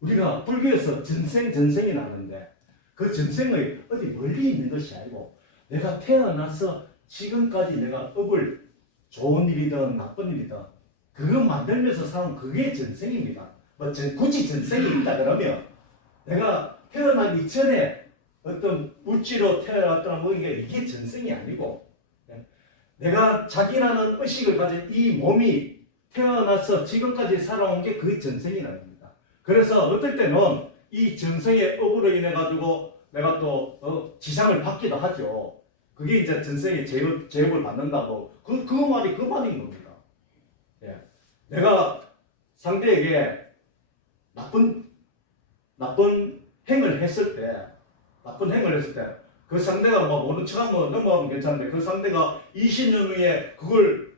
우리가 불교에서 전생이 나는데 그 전생의 어디 멀리 있는 것이 아니고 내가 태어나서 지금까지 내가 업을 좋은 일이든 나쁜 일이든 그거 만들면서 사는 그게 전생입니다. 굳이 전생이 있다 그러면 내가 태어나기 전에 어떤 물질로 태어났거나 이게 전생이 아니고 내가 자기라는 의식을 가진 이 몸이 태어나서 지금까지 살아온 게 그 전생이라는 겁니다. 그래서 어떨 때는 이 전생의 업으로 인해 가지고 내가 또 지상을 받기도 하죠. 그게 이제 전생의 제업을 받는다고 그 말이 그 말인 겁니다. 예. 내가 상대에게 나쁜 행을 했을 때 그 상대가 막 모른 척하면 넘어가면 괜찮은데 그 상대가 20년 후에 그걸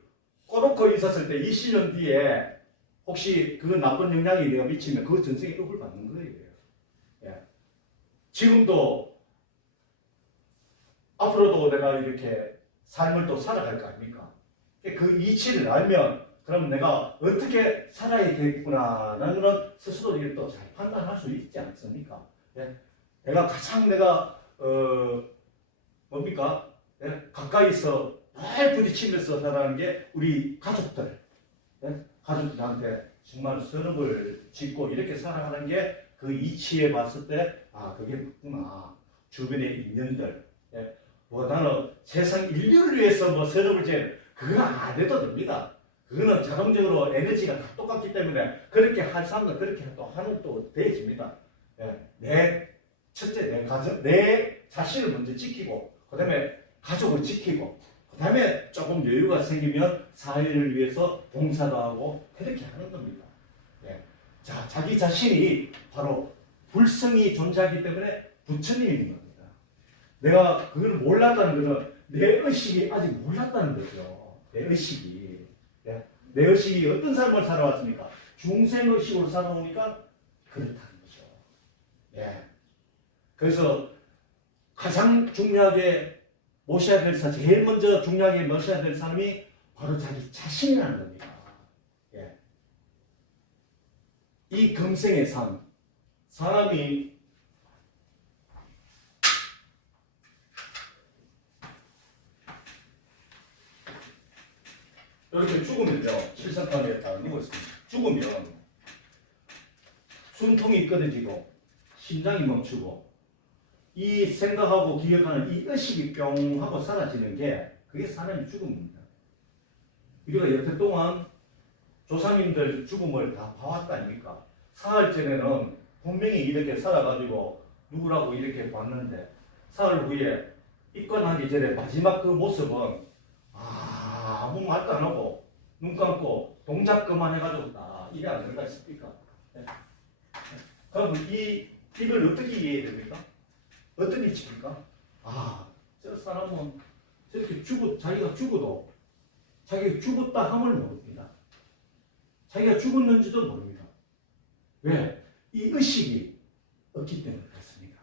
꼬놓고 있었을 때 20년 뒤에 혹시 그 나쁜 영향이 내가 미치면 그 전생의 업을 받는 거예요. 예. 지금도 앞으로도 내가 이렇게 삶을 또 살아갈 거 아닙니까? 그 이치를 알면 그럼 내가 어떻게 살아야겠구나라는 건 스스로 이렇게 또 잘 판단할 수 있지 않습니까? 예? 가장 뭡니까? 예? 가까이서 늘 부딪히면서 살아가는 게 우리 가족들. 예? 가족들한테 정말 선업을 짓고 이렇게 살아가는 게 그 이치에 봤을 때, 아, 그게 맞구나. 주변의 인연들. 예? 나는 세상 인류를 위해서 선업을 짓는 그거 안 해도 됩니다. 그거는 자동적으로 에너지가 다 똑같기 때문에 그렇게 할 사람은 그렇게 또 하는 또 되어집니다. 예. 내 가족, 내 자신을 먼저 지키고, 그 다음에 가족을 지키고, 그 다음에 조금 여유가 생기면 사회를 위해서 봉사도 하고, 그렇게 하는 겁니다. 예. 자, 자기 자신이 바로 불성이 존재하기 때문에 부처님인 겁니다. 내가 그걸 몰랐다는 것은 내 의식이 아직 몰랐다는 거죠. 내 의식이. 예. 내 의식이 어떤 삶을 살아왔습니까? 중생의식으로 살아오니까 그렇다는 거죠. 예. 그래서 가장 중요하게 모셔야 될 사람, 제일 먼저 중요하게 모셔야 될 사람이 바로 자기 자신이라는 겁니다. 예. 이 금생의 삶, 사람이 이렇게 죽으면요, 칠성감에 따라 누웠습니다. 죽으면 숨통이 끊어지고 심장이 멈추고 이 생각하고 기억하는 이 의식이 뿅 하고 사라지는 게 그게 사람의 죽음입니다. 우리가 여태 동안 조상님들 죽음을 다 봐왔다 아닙니까? 사흘 전에는 분명히 이렇게 살아가지고 누구라고 이렇게 봤는데 사흘 후에 입관하기 전에 마지막 그 모습은 아무 말도 안 하고 눈 감고 동작 그만해가지고 다 이래 안 될까 싶습니까? 네. 그럼 이걸 어떻게 이해해야 됩니까? 어떤 이치입니까? 저 사람은 저렇게 자기가 죽어도 자기가 죽었다 함을 모릅니다. 자기가 죽었는지도 모릅니다. 왜? 이 의식이 없기 때문에 그렇습니다.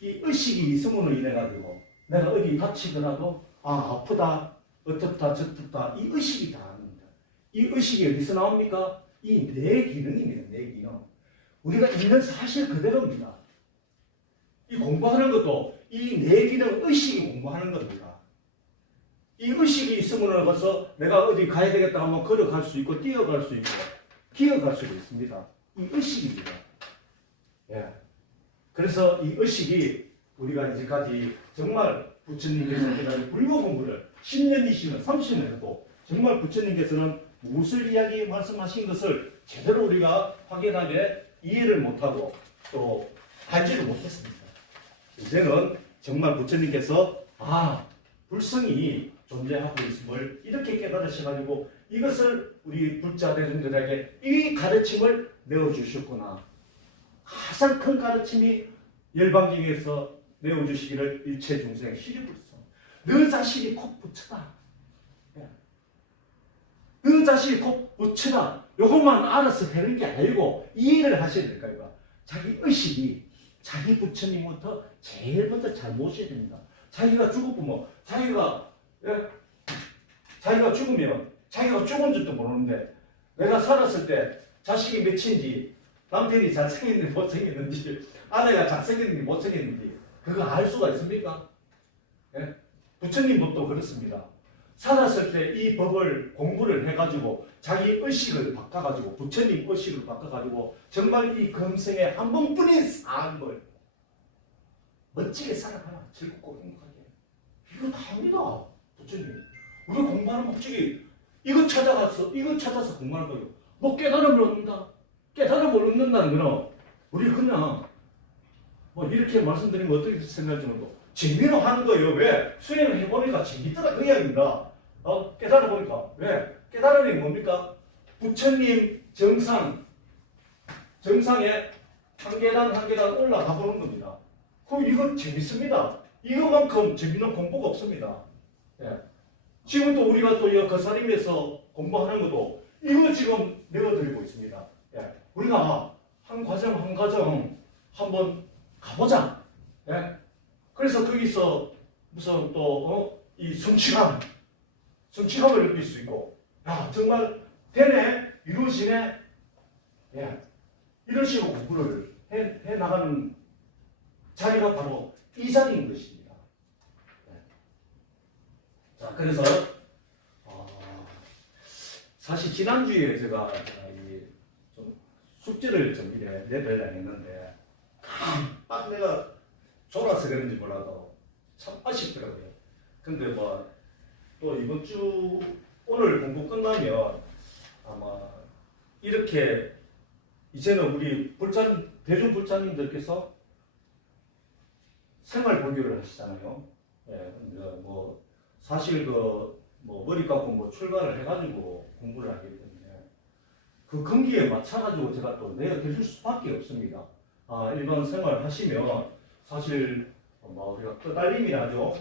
이 의식이 있음으로 인해가지고 내가 어디 다치더라도 아프다, 어떻다, 저떻다 이 의식이 다 합니다. 이 의식이 어디서 나옵니까? 이 뇌 기능입니다. 뇌 기능. 우리가 있는 사실 그대로입니다. 이 공부하는 것도 이 뇌 기능 의식이 공부하는 겁니다. 이 의식이 있으면 벌써 내가 어디 가야 되겠다 하면 걸어갈 수 있고 뛰어갈 수 있고 기어갈 수도 있습니다. 이 의식입니다. 예. 그래서 이 의식이 우리가 이제까지 정말 부처님께서 그다음에 불교 공부를 10년, 20년, 30년 해도 정말 부처님께서는 무엇을 이야기 말씀하신 것을 제대로 우리가 확연하게 이해를 못하고 또 알지를 못했습니다. 이제는 정말 부처님께서 불성이 존재하고 있음을 이렇게 깨달으셔가지고 이것을 우리 불자 대중들에게 이 가르침을 내어주셨구나. 가장 큰 가르침이 열방경에서 내어주시기를 일체 중생 시리불성. 너 자신이 곧 부처다. 너 자신이 곧 부처다. 요것만 알아서 되는 게 아니고 이해를 하셔야 될까 이거. 자기 의식이 자기 부처님부터 제일 먼저 잘 모셔야 됩니다. 자기가 죽었고 자기가 죽으면 자기가 죽은 줄도 모르는데 내가 살았을 때 자식이 몇인지 남편이 잘생겼는지 못생겼는지 아내가 잘생겼는지 못생겼는지 그거 알 수가 있습니까? 예? 부처님도 또 그렇습니다. 살았을 때 이 법을 공부를 해가지고 자기 의식을 바꿔가지고 부처님 의식을 바꿔가지고 정말 이 금생에 한 번뿐인 삶을 멋지게 살아가라. 즐겁고 행복하게. 이거 다 합니다. 부처님. 우리가 공부하는 목적이 이거 찾아서 공부하는 거예요. 뭐 깨달음을 얻는다. 깨달음을 얻는다는 거는 우리 그냥 이렇게 말씀드리면 어떻게 생각할지 모르고 재미로 하는 거예요. 왜? 수행을 해보니까 재밌더라 그 이야기입니다. 깨달아 보니까 왜? 깨달음이 뭡니까? 부처님 정상에 한 계단 한 계단 올라가 보는 겁니다. 그럼 이거 재밌습니다. 이거만큼 재밌는 공부가 없습니다. 예. 지금 또 우리가 또 거사림에서 공부하는 것도 이거 지금 내어드리고 있습니다. 예. 우리가 한 과정 한 과정 한번 가보자. 예. 그래서 거기서 무슨 또 이 성취감을 느낄 수 있고, 정말 되네, 이루어지네. 예. 이런 식으로 공부를 해 나가는 자리가 바로 이 자리인 것입니다. 예. 자, 그래서 사실 지난주에 제가 좀 숙제를 좀 이래 내달라 했는데 딱 내가 졸아서 그런지 몰라도 참 아쉽더라고요. 근데 또 이번 주 오늘 공부 끝나면 아마 이렇게 이제는 우리 대중 불자님들께서 생활 불교를 하시잖아요. 예, 사실 머리 깎고 출가를 해가지고 공부를 하기 때문에 그 근기에 맞춰가지고 제가 또 내어드릴 수밖에 없습니다. 일반 생활 하시면 사실 우리가 끄달림이라죠.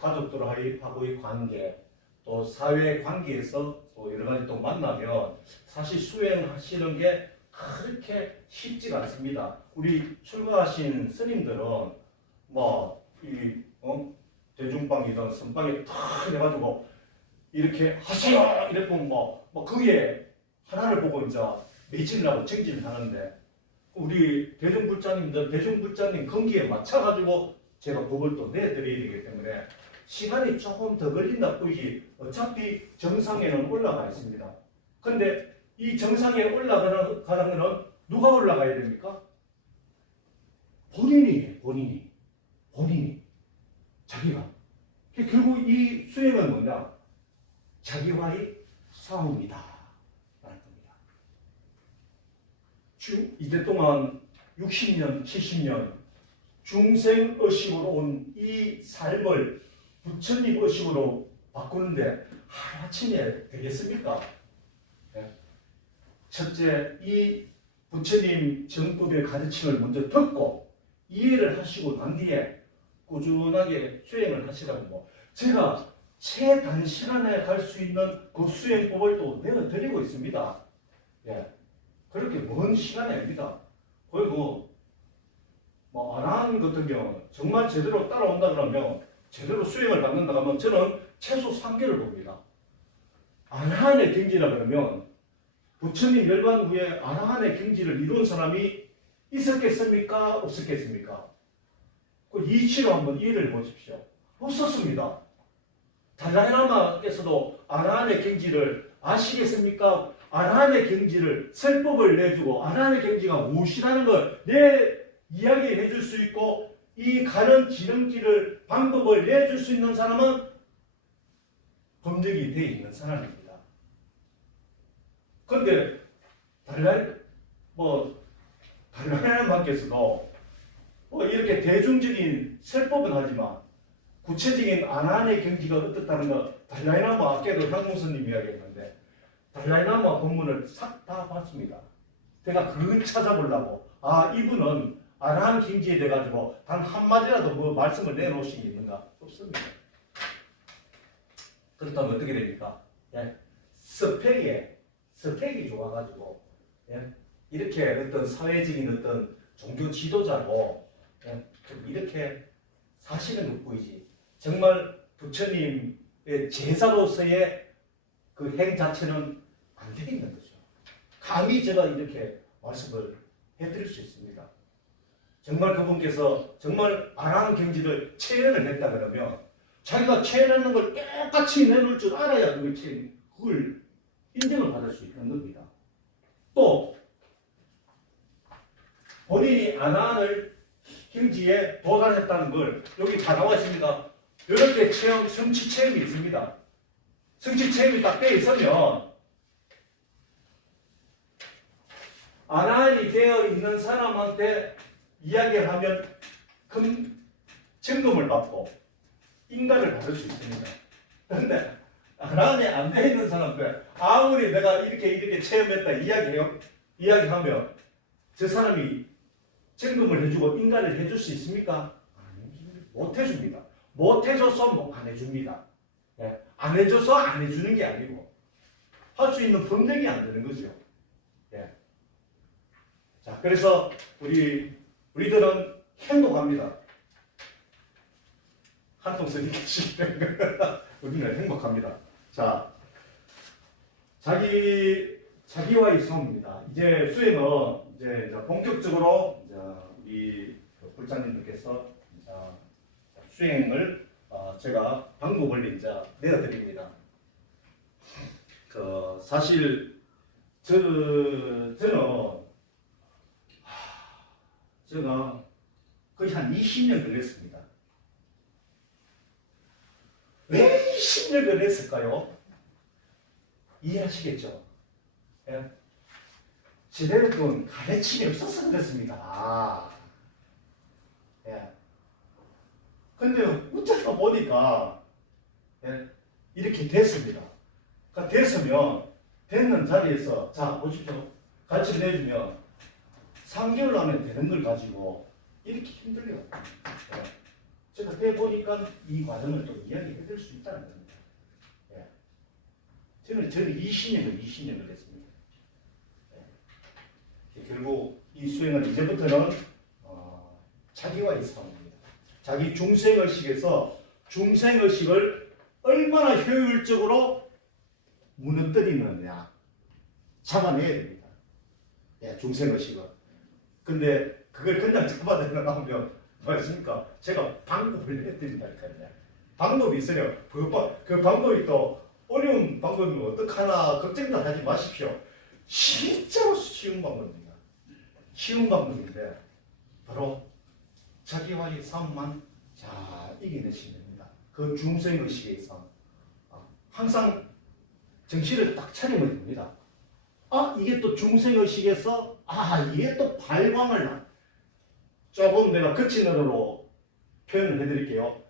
가족들하고의 관계, 또 사회 관계에서 또 여러 가지 또 만나면 사실 수행하시는 게 그렇게 쉽지가 않습니다. 우리 출가하신 스님들은 대중방이든 선방에 탁 해가지고 이렇게 하세요! 이랬고 그게 하나를 보고 이제 매질하고 정진을 하는데 우리 대중불자님 건기에 맞춰가지고 제가 법을 또 내드려야 되기 때문에 시간이 조금 더 걸린다 뿐이지 어차피 정상에는 올라가 있습니다. 근데 이 정상에 올라가는 거는 누가 올라가야 됩니까? 본인이 자기가. 결국 이 수행은 뭐냐? 자기와의 싸움이다 라는 겁니다. 이때 동안 60년, 70년 중생 의식으로 온 이 삶을 부처님 의식으로 바꾸는데 하루아침에 되겠습니까? 네. 첫째, 이 부처님 정법의 가르침을 먼저 듣고 이해를 하시고 난 뒤에 꾸준하게 수행을 하시라고 제가 최단시간에 갈 수 있는 그 수행법을 또 내어드리고 있습니다. 예. 그렇게 먼 시간이 아닙니다. 그리고 안 하는 같은 경우 정말 제대로 따라온다 그러면 제대로 수행을 받는다 그러면 저는 최소 3개를 봅니다. 아라한의 경지라 그러면 부처님 열반 후에 아라한의 경지를 이룬 사람이 있었겠습니까? 없었겠습니까? 그 이치로 한번 이해를 보십시오. 없었습니다. 달라이라마께서도 아라한의 경지를 아시겠습니까? 아라한의 경지를 설법을 내주고 아라한의 경지가 무엇이라는 걸 내 이야기해 줄 수 있고 이 가는 지름길을 방법을 내줄 수 있는 사람은 법력이 되어 있는 사람입니다. 그런데 달라이라마께서도 이렇게 대중적인 설법은 하지만 구체적인 아라한의 경지가 어떻다는 거 달라이라마 아까도 향공선님 이야기했는데 달라이라마 본문을 싹 다 봤습니다. 제가 그걸 찾아보려고 이분은 아라한 경지에 대해 가지고 단 한마디라도 뭐 말씀을 내놓으신 게 있는가? 없습니다. 그렇다면 어떻게 됩니까? 스펙이 좋아가지고 이렇게 어떤 사회적인 어떤 종교 지도자로 좀 이렇게 사시는 것 보이지. 정말 부처님의 제사로서의 그 행 자체는 안 되겠는 거죠. 감히 제가 이렇게 말씀을 해드릴 수 있습니다. 정말 그분께서 정말 아라한 경지를 체현을 했다 그러면 자기가 체현하는 걸 똑같이 내놓을 줄 알아야 그걸 인정을 받을 수 있는 겁니다. 또 본인이 아라한을 경지에 도달했다는 걸 여기 다 나와 있습니다. 이렇게 성취 체험이 있습니다. 성취 체험이 딱 되어 있으면 아라한이 되어 있는 사람한테 이야기를 하면 큰 증금을 받고 인가를 받을 수 있습니다. 그런데 아라한이 안 되어 있는 사람들 아무리 내가 이렇게 체험했다 이야기하면 저 사람이 증금을 해주고 인가를 해줄 수 있습니까? 못 해줍니다. 못 해줘서 안 해줍니다. 안 해줘서 안 해주는 게 아니고 할 수 있는 법령이 안 되는 거죠. 자, 그래서 우리들은 행복합니다. 한통 쓰니 계실 때 우리는 행복합니다. 자, 자기와의 싸움입니다. 이제 수행은 이제 본격적으로 우리 불자님들께서 수행을 제가 방법을 이제 내어드립니다. 사실 저는 제가 거의 한 20년 걸렸습니다. 왜 20년 걸렸을까요? 이해하시겠죠? 제대로 된 가르침이 없어서 그렇습니다. 근데 어쩌다 보니까 이렇게 됐습니다. 그러니까 됐으면 되는 자리에서 자 보십시오. 가르침 내주면 3개월 안에 되는 걸 가지고 이렇게 힘들게요. 제가 해보니까 이 과정을 또 이야기해 드릴 수 있다는 겁니다. 저는 20년을 했습니다. 결국 이 수행은 이제부터는 자기와의 싸움입니다. 자기 중생의식에서 중생의식을 얼마나 효율적으로 무너뜨리느냐 잡아내야 됩니다. 중생의식을. 근데 그걸 그냥 잡아내려면 뭐였습니까? 제가 방법을 해드린다니까요. 방법이 있어요. 그 방법이 또 어려운 방법이면 어떡하나 걱정도 하지 마십시오. 진짜로 쉬운 방법입니다. 쉬운 방법인데 바로 자기와의 싸움만 잘 이겨내시면 됩니다. 그 중생의식에서 항상 정신을 딱 차리면 됩니다. 이게 또 중생의식에서 이게 또 발광을 조금 내가 거친 언어로 표현을 해드릴게요.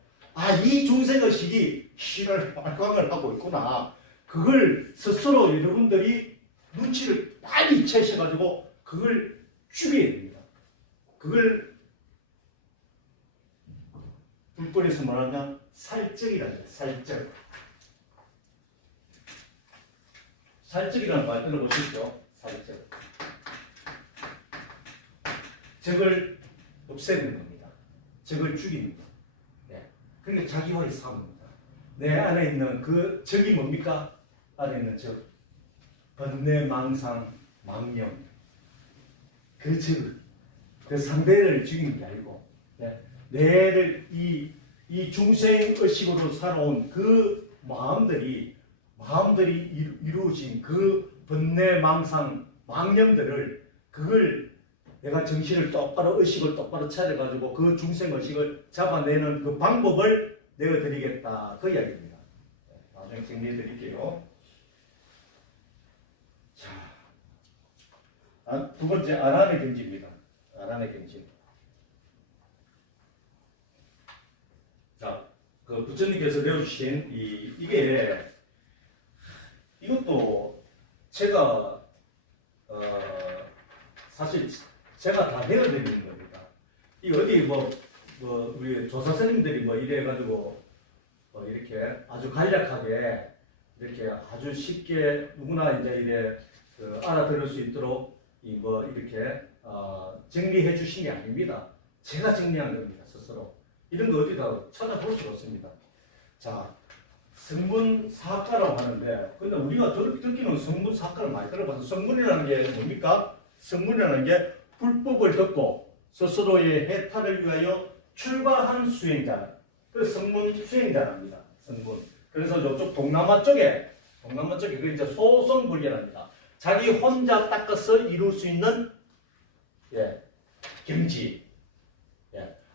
이 중생의식이 신을 발광을 하고 있구나. 그걸 스스로 여러분들이 눈치를 빨리 채셔가지고 그걸 죽여야 됩니다. 그걸 불법에서 말하면 살적이라는 거예요. 살적. 살적이라는 말 들어보셨죠? 살적. 적을 없애는 겁니다. 적을 죽이는 겁니다. 그러니까 자기와의 싸움입니다. 내 안에 있는 그 적이 뭡니까? 안에 있는 적. 번뇌, 망상, 망념. 그 적, 그 상대를 죽이는 게 아니고, 내를 이 중생의식으로 살아온 그 마음들이 이루어진 그 번뇌 망상 망념들을 그걸 내가 정신을 똑바로 의식을 똑바로 차려가지고 그 중생 의식을 잡아내는 그 방법을 내어드리겠다 그 이야기입니다. 나중에 정리해드릴게요. 자, 두 번째 아란의 경지입니다. 아란의 경지. 자, 그 부처님께서 내어주신 이것도 제가 사실 제가 다 내어드리는 겁니다. 이 어디 우리 조사선님들이 이래가지고 이렇게 아주 간략하게 이렇게 아주 쉽게 누구나 이제 이래 알아들을 수 있도록 이렇게 정리해 주신 게 아닙니다. 제가 정리한 겁니다. 스스로. 이런 거 어디다 찾아볼 수가 없습니다. 자, 성문사학과라고 하는데, 근데 우리가 듣기는 성문사학과를 많이 들어봐서 성문이라는 게 뭡니까? 성문이라는 게 불법을 듣고 스스로의 해탈을 위하여 출발한 수행자, 그 성문 수행자랍니다. 성문. 그래서 저쪽 동남아 쪽에 그 이제 소성불계랍니다. 자기 혼자 닦아서 이룰 수 있는 경지.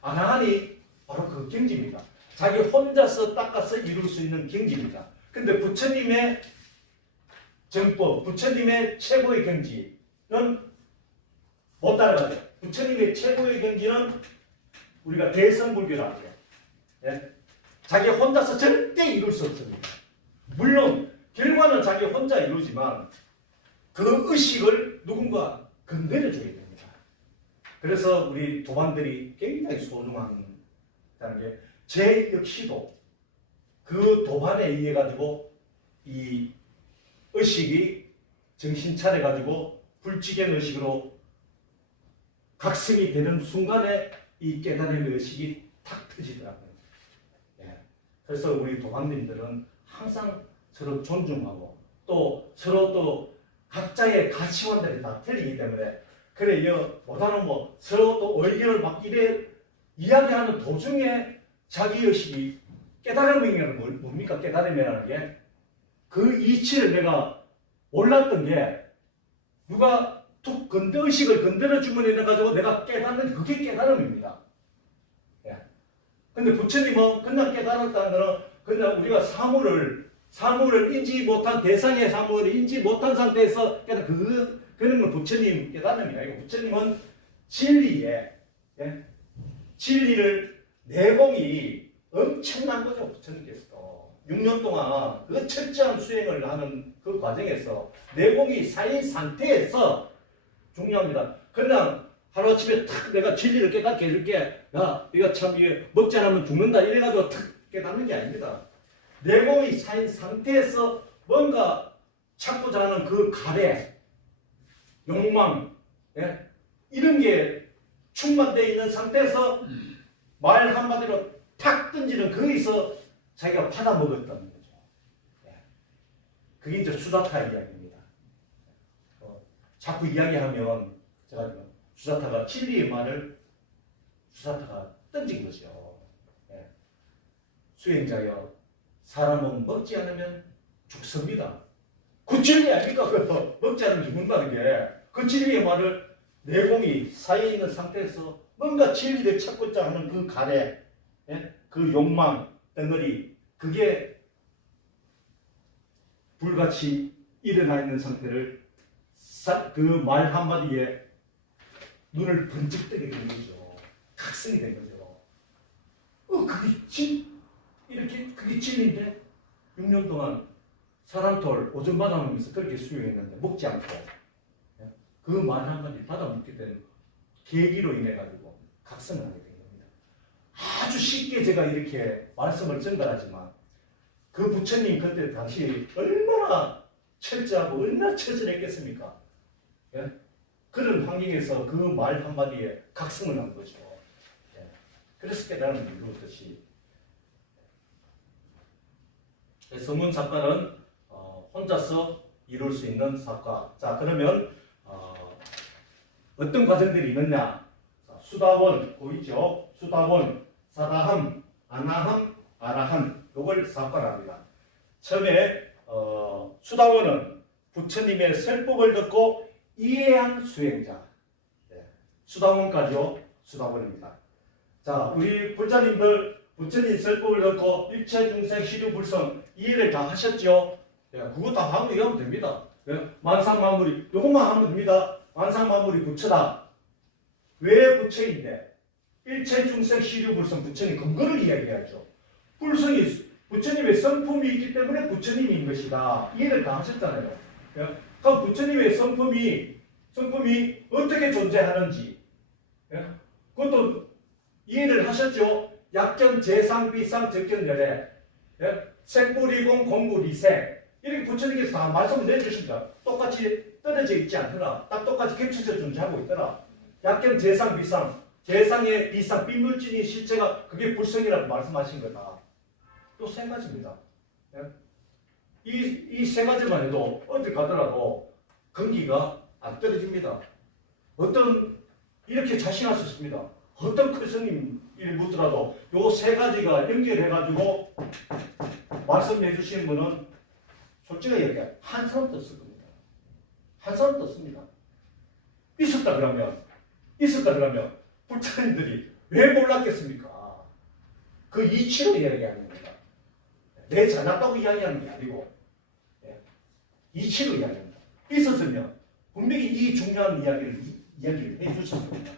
아나한이 바로 그 경지입니다. 자기 혼자서 닦아서 이룰 수 있는 경지입니다. 근데 부처님의 정법, 부처님의 최고의 경지는 못 따라가죠. 부처님의 최고의 경지는 우리가 대성불교라고 해요. 자기 혼자서 절대 이룰 수 없습니다. 물론 결과는 자기 혼자 이루지만 그 의식을 누군가 건드려줘야 됩니다. 그래서 우리 도반들이 굉장히 소중한 게, 제 역시도 그 도반에 의해 가지고 이 의식이 정신 차려 가지고 불지경 의식으로 각성이 되는 순간에 이 깨달음의 의식이 탁 터지더라고요. 그래서 우리 도반님들은 항상 서로 존중하고 또 서로 또 각자의 가치관들이 다 틀리기 때문에 못하는 서로 또 의견을 막 이야기하는 도중에 자기 의식이 깨달음이라는 건 뭡니까? 깨달음이라는 게 그 이치를 내가 몰랐던 게 누가 툭 의식을 건드려주면 이래가지고 내가 깨닫는 그게 깨달음입니다. 근데 부처님은 그냥 깨달았다는 것은 그냥 우리가 사물을 인지 못한 대상의 사물을 인지 못한 상태에서 그런 건 부처님 깨달음이 아니고 부처님은 진리를 내공이 엄청난 거죠. 부처님께서도 6년 동안 그 철저한 수행을 하는 그 과정에서 내공이 쌓인 상태에서 중요합니다. 그냥 하루아침에 탁 내가 진리를 깨닫게 해줄게. 야, 이거 참 먹지 않으면 죽는다. 이래가지고 탁 깨닫는 게 아닙니다. 내공이 쌓인 상태에서 뭔가 찾고자 하는 그 가래, 욕망, 이런 게 충만되어 있는 상태에서 말 한마디로 탁 던지는 거기서 자기가 받아먹었다는 거죠. 그게 이제 수다타 이야기입니다. 자꾸 이야기하면 제가 수다타가 진리의 말을 수다타가 던진 거죠. 수행자여, 사람은 먹지 않으면 죽습니다. 그 진리 아닙니까? 먹지 않으면 죽는다는 게 그 진리의 말을 내공이 쌓여있는 상태에서 뭔가 진리를 찾고자 하는 그 가래, 그 욕망, 덩어리, 그게 불같이 일어나 있는 상태를 그 말 한마디에 눈을 번쩍 뜨게 된 거죠. 각성이 된 거죠. 그게 진리인데 6년 동안 사람털 오줌 받아먹으면서 그렇게 수행했는데 먹지 않고 그 말 한마디 받아먹게 된 계기로 인해 가지고 각성을 하게 된 겁니다. 아주 쉽게 제가 이렇게 말씀을 전달하지만 그 부처님 그때 당시 얼마나 철저하고 얼마나 처절했겠습니까? 그런 환경에서 그 말 한마디에 각성을 한 거죠. 그래서 깨달음을 이루었듯이 성문 사과는 혼자서 이룰 수 있는 사과. 자, 그러면 어떤 과정들이 있느냐? 수다원, 보이죠? 수다원, 사다함, 아나함, 아라함. 이걸 사과랍니다. 처음에 수다원은 부처님의 설법을 듣고 이해한 수행자. 수다원까지요. 수다원입니다. 자, 우리 불자님들 부처님 설법을 듣고 일체 중생 시류 불성 이해를 다 하셨죠? 그거 다 하고 이해하면 됩니다. 만상만물이 요것만 하면 됩니다. 만상만물이 부처다. 왜 부처인데? 일체 중생 시류 불성 부처님 근거를 이야기하죠. 불성이 부처님의 성품이 있기 때문에 부처님인 것이다. 이해를 다 하셨잖아요. 그럼 부처님의 성품이 어떻게 존재하는지 그것도 이해를 하셨죠. 약견, 재상, 비상, 적견, 열애, 색불이공, 공불이색 이렇게 부처님께서 다 말씀을 내주십니다. 똑같이 떨어져 있지 않더라. 딱 똑같이 겹쳐져 존재하고 있더라. 약견, 재상, 비상, 재상의 비상, 비물질인 실체가 그게 불성이라고 말씀하신 거다. 또 세 가지입니다. 이 세 가지만 해도 어디 가더라도 근기가 안 떨어집니다. 이렇게 자신할 수 있습니다. 어떤 큰 스님 일 묻더라도 요 세 가지가 연결해가지고 말씀해 주시는 분은 솔직히 얘기해 한 사람도 없을 겁니다. 한 사람도 없습니다. 있었다 그러면 불자님들이 왜 몰랐겠습니까? 그 이치로 이야기하는 겁니다. 내 잘났다고 이야기하는 게 아니고 이치로 이야기합니다. 있었으면 분명히 이 중요한 이야기를 해주실 겁니다.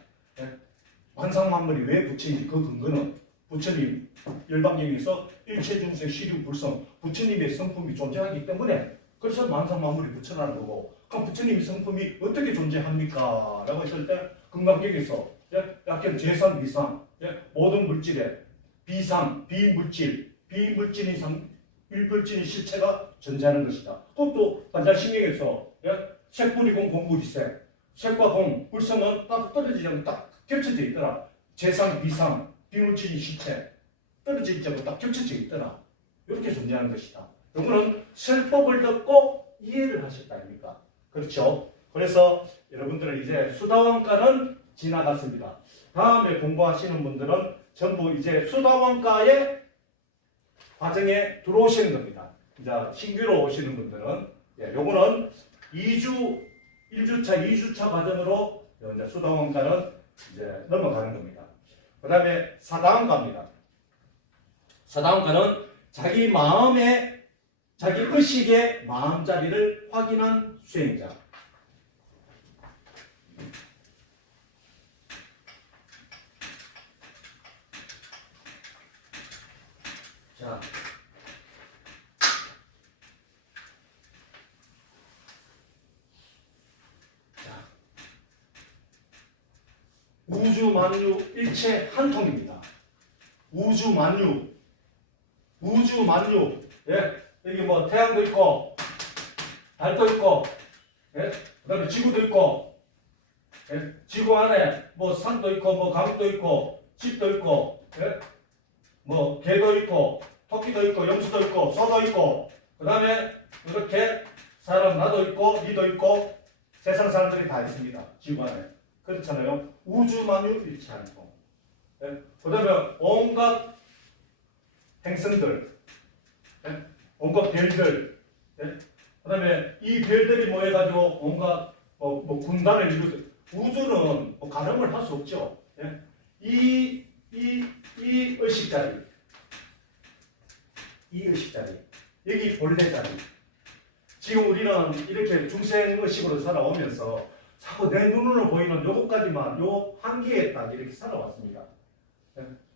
만상만물이 왜 부처인지 그 근거는 부처님 열반경에서 일체중생 시류불성 부처님의 성품이 존재하기 때문에 그래서 만상만물이 부처라는 거고 그럼 부처님의 성품이 어떻게 존재합니까? 라고 했을 때 금강경에서 약간 재상 비상 모든 물질에 비상 비물질 이상 일물질인 실체가 존재하는 것이다. 그것도 반자신경에서 색불이공 공불이색 색과 공 불성은 딱 떨어지지 않고 딱 겹쳐져 있더라. 재상 비상 비물질인 실체 떨어져 있지 않고 딱 겹쳐져 있더라. 이렇게 존재하는 것이다. 이거는 설법을 듣고 이해를 하셨다 아닙니까? 그렇죠? 그래서 여러분들은 이제 수다원가는 지나갔습니다. 다음에 공부하시는 분들은 전부 이제 수다원가의 과정에 들어오시는 겁니다. 이제 신규로 오시는 분들은 요거는 1주차 2주차 과정으로 이제 수다원가는 이제 넘어가는 겁니다. 그 다음에 사다원가입니다. 사다원가는 자기 마음의 자기 의식의 마음자리를 확인한 수행자. 자, 우주 만유 일체 한 통입니다. 우주 만유. 여기 뭐 태양도 있고 달도 있고 그다음에 지구도 있고 지구 안에 뭐 산도 있고 뭐 강도 있고 집도 있고 뭐 개도 있고 토끼도 있고 염소도 있고 소도 있고 그다음에 이렇게 사람 나도 있고 니도 있고 세상 사람들이 다 있습니다. 지구 안에. 그렇잖아요. 우주 만유 일체 한 통. 그다음에 온갖 행성들, 온갖 별들, 그다음에 이 별들이 모여가지고 온갖 뭐 군단을 이루서 우주는 뭐 가름을 할 수 없죠. 이 의식자리, 여기 본래 자리. 지금 우리는 이렇게 중생 의식으로 살아오면서 자꾸 내 눈으로 보이는 요것까지만 요 한계에 딱 이렇게 살아왔습니다.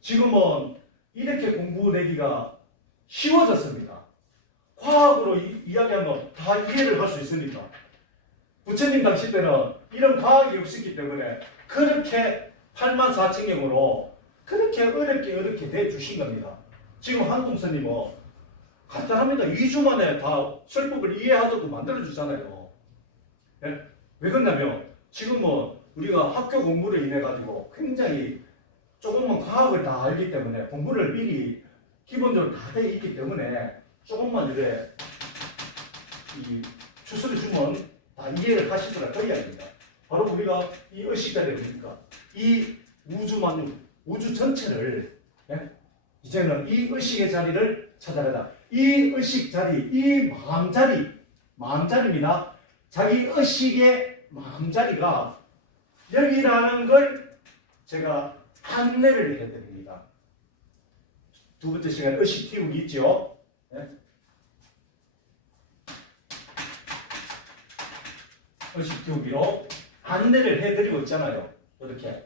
지금은 이렇게 공부 내기가 쉬워졌습니다. 과학으로 이야기하면 다 이해를 할 수 있으니까. 부처님 당시 때는 이런 과학이 없었기 때문에 그렇게 84,000경으로 그렇게 어렵게 내주신 겁니다. 지금 한통 스님은 간단합니다. 2주 만에 다 설법을 이해하도록 만들어주잖아요. 왜 그러냐면 지금 뭐 우리가 학교 공부를 인해 가지고 굉장히 조금만 과학을 다 알기 때문에 공부를 미리 기본적으로 다 돼 있기 때문에 조금만 이래 주소를 주면 다 이해를 하시더라 그 이야기입니다. 바로 우리가 이 의식자리를 보니까 이 우주 전체를 이제는 이 의식의 자리를 찾아내다. 이 의식 자리, 이 마음자리입니다. 자기 의식의 마음자리가 여기라는 걸 제가 안내를 해드립니다. 두 번째 시간 의식 띄우기 있죠? 네? 의식 띄우기로 안내를 해드리고 있잖아요. 이렇게.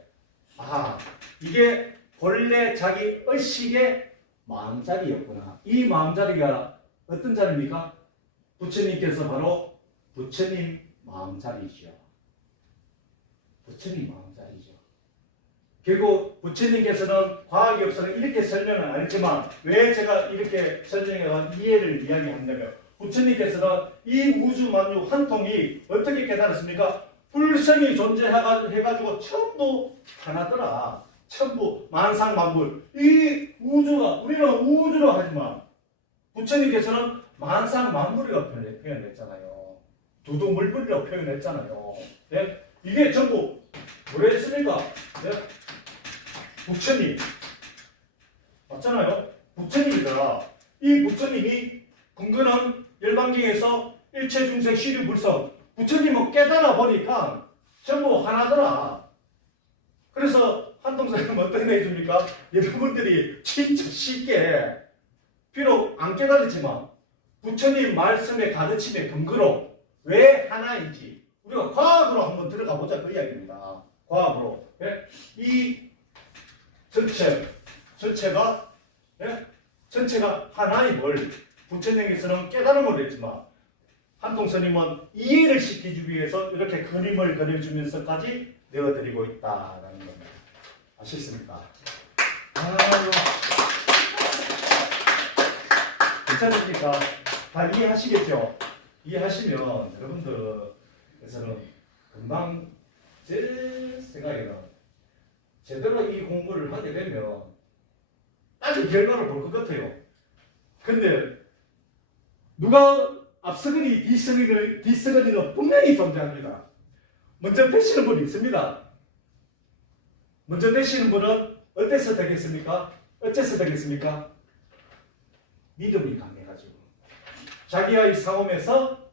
이게 본래 자기 의식의 마음자리였구나. 이 마음자리가 어떤 자리입니까? 부처님께서 바로 부처님 마음자리죠. 부처님 마음자리죠. 결국 부처님께서는 과학이 없어서 이렇게 설명은 안 했지만 왜 제가 이렇게 설명해서 이해를 이야기하냐면 부처님께서는 이 우주 만유 한 통이 어떻게 깨달았습니까? 불성이 존재해가지고 전부 하나더라. 전부 만상만물. 이 우주가 우리는 우주로 하지만 부처님께서는 만상만물이라고 표현했잖아요. 두두물물이라고 표현했잖아요. 네? 이게 전부 뭐랬습니까? 네? 부처님 맞잖아요. 부처님이더라. 이 부처님이 근거는 열반경에서 일체중생 시류불성 부처님은 깨달아 보니까 전부 하나더라. 그래서 한동사님 어떤 애 해줍니까? 여러분들이 진짜 쉽게 비록 안 깨달았지만 부처님 말씀의 가르침의 근거로 왜 하나인지 우리가 과학으로 한번 들어가 보자 그 이야기입니다. 과학으로. 예? 이 전체가 예? 전체가 하나임을 부처님께서는 깨달음을 했지만 한동스님은 이해를 시키기 위해서 이렇게 그림을 그려주면서까지 내어드리고 있다라는 겁니다. 아시겠습니까? 괜찮습니까? 다 이해하시겠죠? 이해하시면 여러분들께서는 금방 제 생각에는 제대로 이 공부를 하게 되면 빨리 결과를 볼 것 같아요. 근데 누가 앞서거니 뒤서거니는 분명히 존재합니다. 먼저 되시는 분이 있습니다. 먼저 되시는 분은 어때서 되겠습니까? 어째서 되겠습니까? 믿음이 강해가지고 자기와의 싸움에서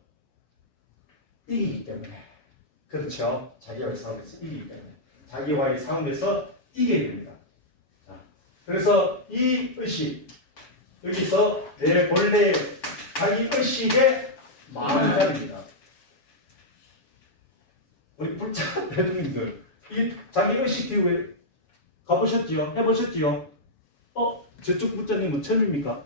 이기기 때문에. 그렇죠? 자기와의 싸움에서 이기기 때문에 자기와의 싸움에서 이겨야 됩니다. 자, 그래서 이 의식 여기서 내 본래 자기 의식의 마음자리입니다. 우리 불자 대중님들 이 자기 의식 교육에 가보셨지요? 해보셨지요? 저쪽 불자님은 처음입니까?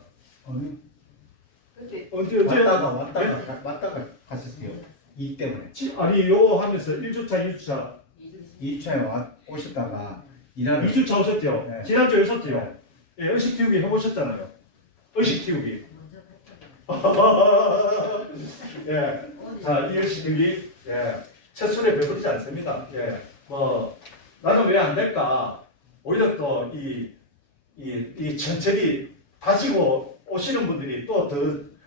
언제 왔다가 갔었어요. 이 때문에. 아니 요거 하면서 1주차 2주차 2차에 오셨다가 일하는 2주차 오셨죠? 네. 지난주에 오셨죠? 예, 의식 키우기 해보셨잖아요. 의식 키우기. 예. 자, 이 의식 키우기. 예. 첫 술에 배부르지 않습니다. 예. 나는 왜 안 될까? 오히려 또 이 천천히 다시고 오시는 분들이 또 더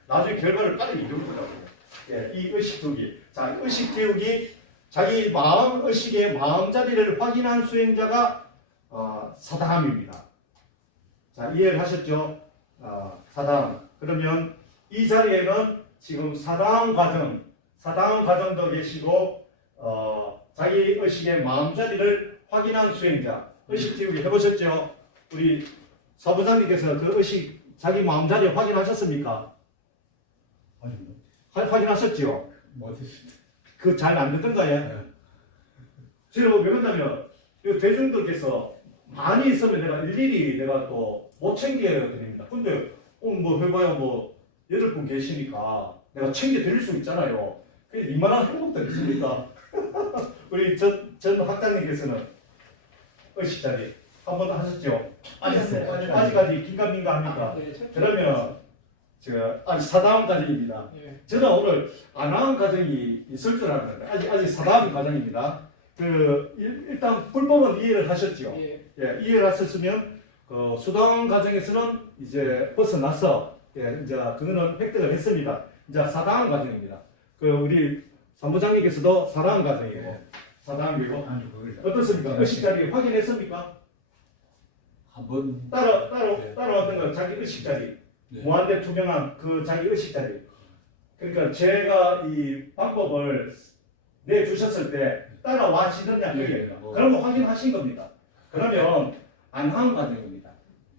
나중에 결과를 빨리 이루더라고요. 예. 이 의식 키우기. 자, 의식 키우기. 자기 마음 의식의 마음자리를 확인한 수행자가 사다함입니다. 자, 이해를 하셨죠? 사다함. 그러면 이 자리에는 지금 사다함 과정도 계시고 자기 의식의 마음자리를 확인한 수행자. 의식 띄우기 해보셨죠? 우리 사부장님께서 그 의식 자기 마음자리 확인하셨습니까? 확인하셨죠? 그 잘 안 되던가요? 제가 왜 그러냐면 대중들께서 많이 있으면 내가 일일이 내가 또 못 챙겨야 됩니다. 근데 뭐 해봐야 뭐 8분 계시니까 내가 챙겨 드릴 수 있잖아요. 그게 이만한 행복도 있습니까? 우리 전 학장님께서는 의식 자리 한 번 하셨죠? 아직까지 긴가민가 합니까? 그러면 제가 아직 사다음 과정입니다. 저는 오늘 아나운 과정이 있을 줄 알았는데 아직 사다음 과정입니다. 일단 불법은 이해를 하셨죠? 예, 이해를 하셨으면 수다음 과정에서는 이제 벗어나서 이제 그거는 획득을 했습니다. 이제 사다음 과정입니다. 우리 사무장님께서도 사다음 과정이고 사다음이고 어떻습니까? 의식 자리 확인했습니까? 한번 따라왔던 거 자기 의식 자리 네. 무한대 투명한 그 자기 의식 자리. 그러니까 제가 이 방법을 내주셨을 때 따라와시느냐 그 네. 얘기예요. 그러면 확인하신 겁니다. 그러면 안 한 과정입니다.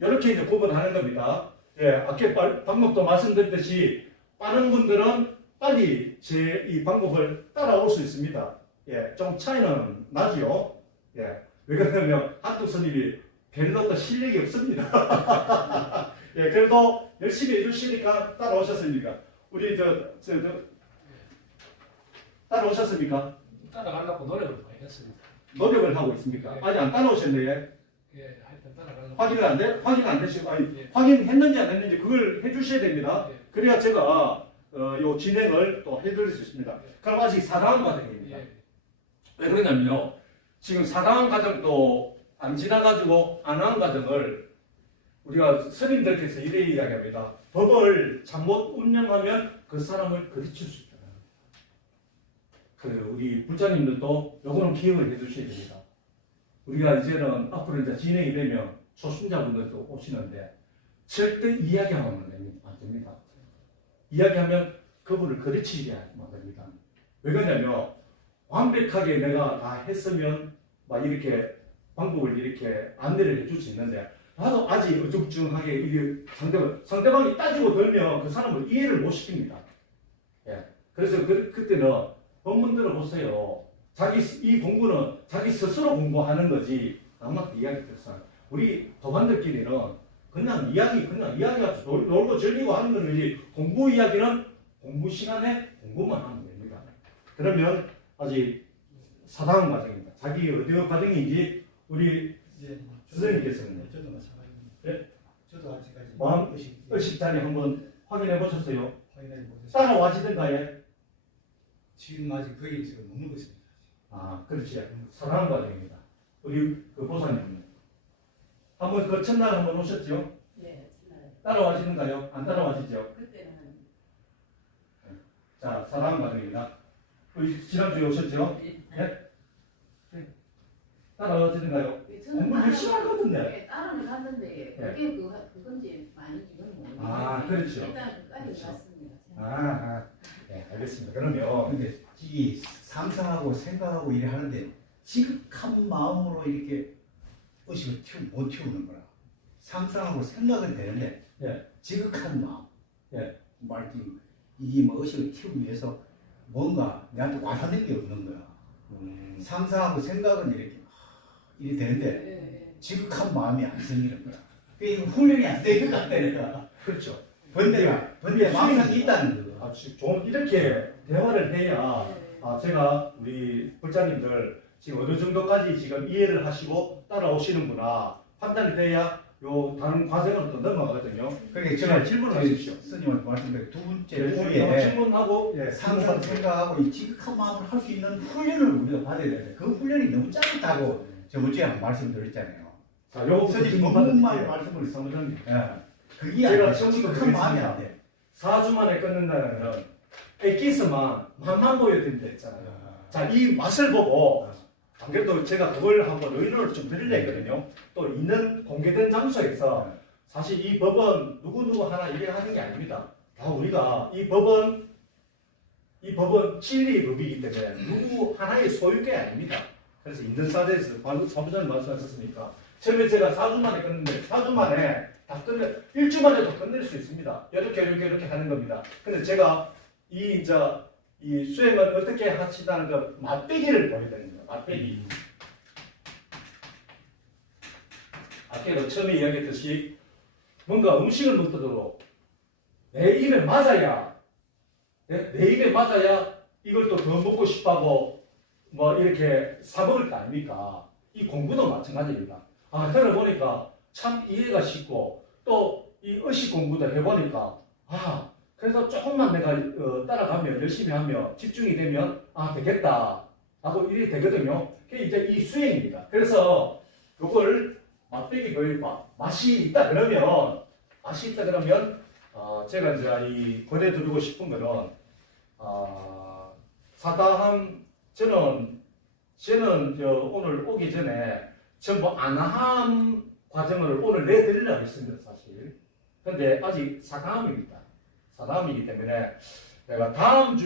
이렇게 이제 구분하는 겁니다. 예, 아까 방법도 말씀드렸듯이 빠른 분들은 빨리 제 이 방법을 따라올 수 있습니다. 예, 좀 차이는 나지요. 예, 왜 그러냐면 한두 스님이 별로 또 실력이 없습니다. 예, 그래도 열심히 해주시니까 따라오셨습니까? 우리 따라오셨습니까? 따라가려고 노력을 많이 했습니다. 노력을 하고 있습니까? 네. 아직 안 따라오셨네요. 예, 하여튼 따라가려고. 확인 안 되시고, 아니, 예. 확인했는지 안 했는지 그걸 해주셔야 됩니다. 예. 그래야 제가 요 진행을 또 해드릴 수 있습니다. 그럼 아직 4강 과정입니다. 예. 왜 그러냐면요. 지금 4강 과정도 안 지나가지고 안 한 과정을 우리가 스님들께서 이래 이야기합니다. 법을 잘못 운영하면 그 사람을 그르칠 수 있다. 우리 불자님들도 요거는 기억을 해 두셔야 됩니다. 우리가 이제는 앞으로 이제 진행이 되면 초심자분들도 오시는데 절대 이야기하면 안 됩니다. 이야기하면 그분을 그르치게 하면 안 됩니다. 왜 그러냐면 완벽하게 내가 다 했으면 막 이렇게 방법을 이렇게 안내를 해줄 수 있는데 나도 아직 어중중하게 이게 상대방이 따지고 들면 그 사람을 이해를 못 시킵니다. 예. 그래서 그때는 본문 들어보세요. 이 공부는 자기 스스로 공부하는 거지 남한테 이야기 들어서 우리 도반들끼리는 그냥 이야기하면서 놀고 즐기고 하는 거지 공부 이야기는 공부 시간에 공부만 하면 됩니다. 그러면 아직 4강 과정입니다. 자기 어디 과정인지 우리 선생님께서는 저도 마찬가지입니다. 예? 저도 아직까지 마음 의식단에 한번 확인해 보셨어요? 확인하지 못했어요. 따라와시던가요? 지금 아직 거의 지금 못 먹었습니다. 아, 그렇지. 4강 과정입니다. 우리 그 보사님 한번 그 첫날 한번 오셨죠? 네, 지나요. 따라와시는가요? 안 따라와시죠? 그때는 자, 4강 과정입니다. 우리 지난주에 오셨죠? 예? 따라와시는가요? 공부 열심히 하거든요. 따라는 갔는데 네. 그게 그건지 많이 이건 모르겠는데 아, 그렇죠. 일단 끝까지 그렇죠. 갔습니다. 네, 알겠습니다. 그러면 근데 이 상상하고 생각하고 일을 하는데 지극한 마음으로 이렇게 의식을 못 튀우는 거라. 상상하고 생각은 되는데 예. 지극한 마음. 예. 말씀 이게 뭐 의식을 튀우기 위해서 뭔가 내한테 와닿는 게 없는 거야. 상상하고 생각은 이렇게 되는데 네. 지극한 마음이 안 생기는 거야. 그게 훈련이 안 되는 것 같아 내가. 그렇죠. 번뇌 망상이 있다는 거. 좀 이렇게 대화를 해야 네. 제가 우리 불자님들 지금 어느 정도까지 지금 이해를 하시고 따라오시는구나 판단이 돼야 요 다른 과정으로 또 넘어가거든요. 그러니까 제가 질문하십시오. 스님한테 말씀드린 두 번째 예, 주에 질문하고 예, 상상 생각하고 이 지극한 마음을 할 수 있는 훈련을 우리가 받아야 되는데 그 훈련이 너무 짧다고 저번 주에 한 말씀드렸잖아요. 자, 요거 스님 질문 본문만 받을게요. 말씀을 사무장님. 그게 제가 아니라 처음부터 지극한 마음이 안 돼. 4주 만에 끊는다는 건 엑기스만 맛만 보여드린다 했잖아요. 자, 이 맛을 보고 안 그래도 제가 그걸 한번 의논을 좀 드리려 했거든요. 또 있는 공개된 장소에서 사실 이 법은 누구누구 하나 이해하는 게 아닙니다. 다 우리가 이 법은 진리의 법이기 때문에 누구 하나의 소유게 아닙니다. 그래서 있는 사례에서 사무장님 말씀하셨으니까 처음에 제가 4주 만에 끊는데 4주 만에 다 끝내 1주 만에도 끝낼 수 있습니다. 이렇게 하는 겁니다. 근데 제가 이 수행을 어떻게 하시다는 그 맛배기를 보여드리는 거예요. 맛배기. 아까도 처음에 이야기했듯이 뭔가 음식을 먹더라도 내 입에 맞아야 내 입에 맞아야 이걸 또 더 먹고 싶어하고 뭐 이렇게 사먹을 거 아닙니까? 이 공부도 마찬가지입니다. 들어보니까 참 이해가 쉽고 또 이 의식 공부도 해보니까 그래서 조금만 내가 따라가면 열심히 하면 집중이 되면 되겠다 하고 일이 되거든요. 그게 이제 이 수행입니다. 그래서 이걸 맛배기 교육과 맛이 있다 그러면 제가 이제 이 보내드리고 싶은 거는 사다함 저는 오늘 오기 전에 전부 아나함 과정을 오늘 내드리려고 했습니다. 사실 근데 아직 사다음입니다. 사다음이기 때문에 내가 다음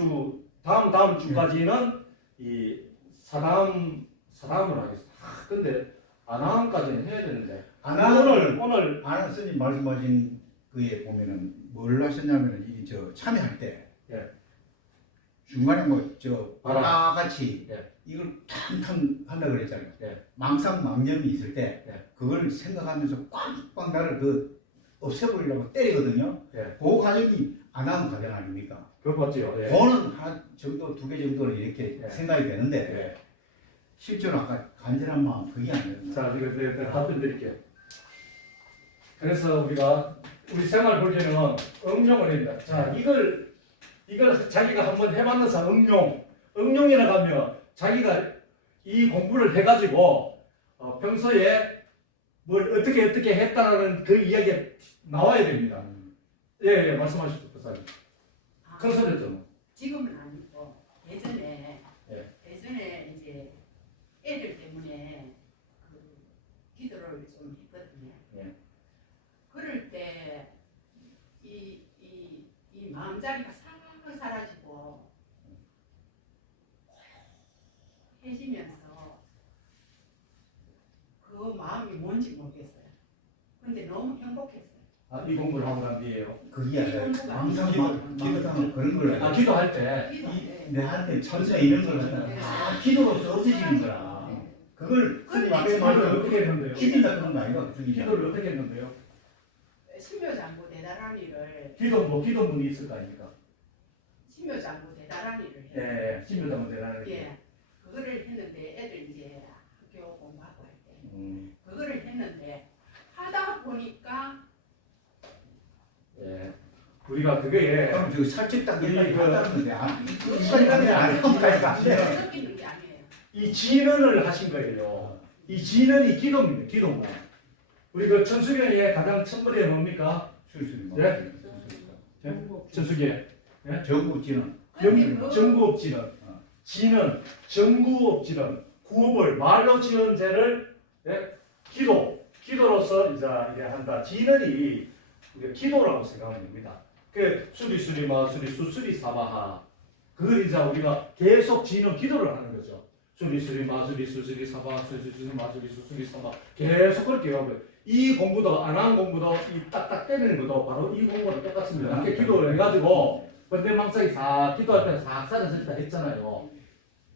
주까지는 이 사다음으로 하겠습니다. 근데 아나함까지는 해야 되는데 오늘 아나 스님 말씀하신 그에 보면은 뭘 하셨냐면은 이게 저 참여할 때 예. 중간에 뭐 저 바람. 바다같이 예. 이걸 탕탕 한다 그랬잖아요. 예. 망상망념이 있을 때 예. 그걸 생각하면서 꽉꽉 나를 그 없애버리려고 때리거든요. 예. 그 과정이 아나함 과정 아닙니까? 그렇죠. 예. 그거는 한 정도 2개 정도는 이렇게 예. 생각이 되는데 예. 실제로 아까 간절한 마음 그게 아니에요. 자, 이거 내가 답변 드릴게요. 그래서 우리 생활 불교는 응용을 합니다. 자, 이걸 자기가 한번 해봤는 사람 응용이라고 하면 자기가 이 공부를 해가지고 평소에 뭘 어떻게 했다라는 그 이야기가 나와야 됩니다. 예, 말씀하시죠, 박사님. 큰 소리 좀. 지금은 아니고 예전에 예. 예전에 이제 애들 때문에 그 기도를 좀 했거든요. 예. 그럴 때 이 마음자리가 싹 사라지고 해지면서 그 마음이 뭔지 모르겠어요. 근데 너무 행복했어요. 아, 이 공부를 하고 난 뒤에요. 그게 아니라 망상 그런 걸 아, 기도할 때. 내한테 천사 이런 걸 갖다가 기도로서 없애지는 거라. 그걸 스님 앞에 기도를 말을 어떻게 했는데요? 기든다 그런 거 아닌가? 기도를 어떻게 했는데요? 신묘장구 대다라미를 기도문이 있을 거 아닙니까? 신묘장구 대다라미를 예, 했어요. 예. 신묘장은 대단하게. 예, 그거를 했는데 애들 이제 학교 공부하고 할 때 그거를 했는데 하다 보니까 예. 우리가 그게 그럼 저 살집 단계까지 그- 갔다는데 이 시간이 아직까지가 안 돼. 느끼는 게 아니에요. 이 진언을 하신 거예요. 이 진언이 기도입니다. 기도문. 우리 그 천수경의 가장 첫머리에 뭡니까? 술술 네? 천수경. 정국지는 근데 그 정구업지는 진언, 정구업지는 구업을 말로 지은 죄를 기도로서 이제 한다. 진언이 우리가 기도라고 생각하면 됩니다. 그 수리수리 마수리 수수리 사바하 그걸 이제 우리가 계속 진언 기도를 하는 거죠. 수리수리 마수리 수수리 사바 수리수리 마수리 수수리 사바 계속 그렇게 하고요. 이 공부도 안 한 공부도 이 딱딱 때리는 것도 바로 이 공부랑 똑같습니다. 이렇게 기도를 해가지고 번뇌망상이 싹 기도할 때는 싹 사라졌다 했잖아요.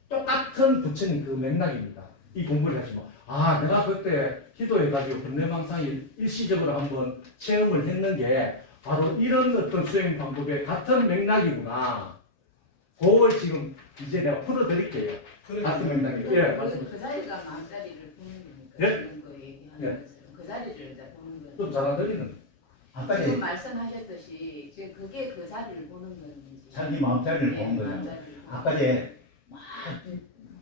똑같은 부처님 그 맥락입니다. 이 공부를 하시면 내가 그때 기도해가지고 번뇌망상이 일시적으로 한번 체험을 했는 게 바로 이런 어떤 수행 방법의 같은 맥락이구나. 그걸 지금 이제 내가 풀어드릴게요. 같은 맥락이에요. 예, 맞습니다. 그 자리가 마음자리를 보는 거니까 예? 지금 그 얘기하는 예. 것은 그 자리를 이제 보는 거예요. 좀 잘 안 들리는. 아까 지금 말씀하셨듯이 지금 그게 그 자리를 보는 건지 자기 마음자리를 보는 거잖아. 마음자리를 아까 제 막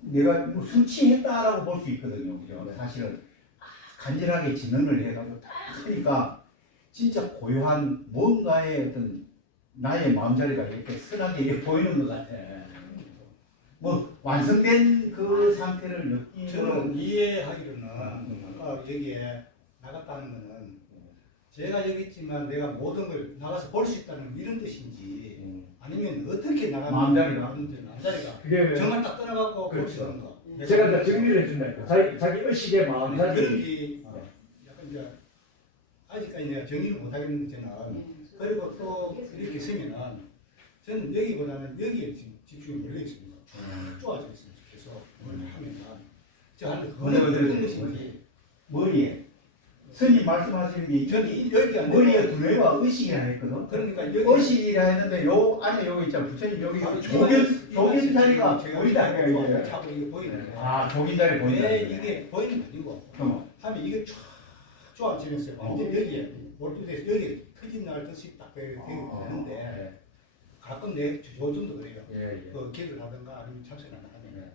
내가 뭐 수치했다라고 볼 수 있거든요. 그죠? 네. 사실은 간절하게 진언을 해가지고 딱 하니까 진짜 고요한 뭔가의 어떤 나의 마음자리가 이렇게 선하게 이렇게 보이는 것 같아. 뭐 완성된 그 상태를 느끼는 저는 이해하기로는 아까 여기에 나갔다는 거는 제가 여기 있지만 내가 모든 걸 나가서 볼 수 있다는 이런 뜻인지 아니면 어떻게 나가는 마음자리가? 마음자리가 그게 정말 딱 떠나갖고 볼 수 그렇죠. 있는 거. 제가 이제 정리를 해준다니까. 자기 의식의 마음자리. 그런지 약간 이제 아직까지 내가 정리를 못 하겠는데 저는 그리고 또 이렇게 쓰면은 저는 여기보다는 여기에 지금 집중이 몰려 있습니다. 좋아져 있습니다. 그래서 그걸 하면은 저 하는 그거는 어떤 것인지 머리에 스님 말씀하시는 게 저는 여기 안 머리에 두뇌와 의식이라 했거든. 그러니까 여기 의식이라 했는데 요 안에 여기 있잖아. 부처님 여기 조긴 자리가 보인다 이게. 차고 이게 보이는데 조긴 자리 보인다. 왜 이게 보이는 게 아니고 어. 하면 이게 쫙 좋아지면서 완전 여기에 몰두돼서 여기 터진 날 듯이 딱 되는데 가끔 내 요즘도 그래요. 예, 예. 그 길을 하든가 아니면 참선을 하면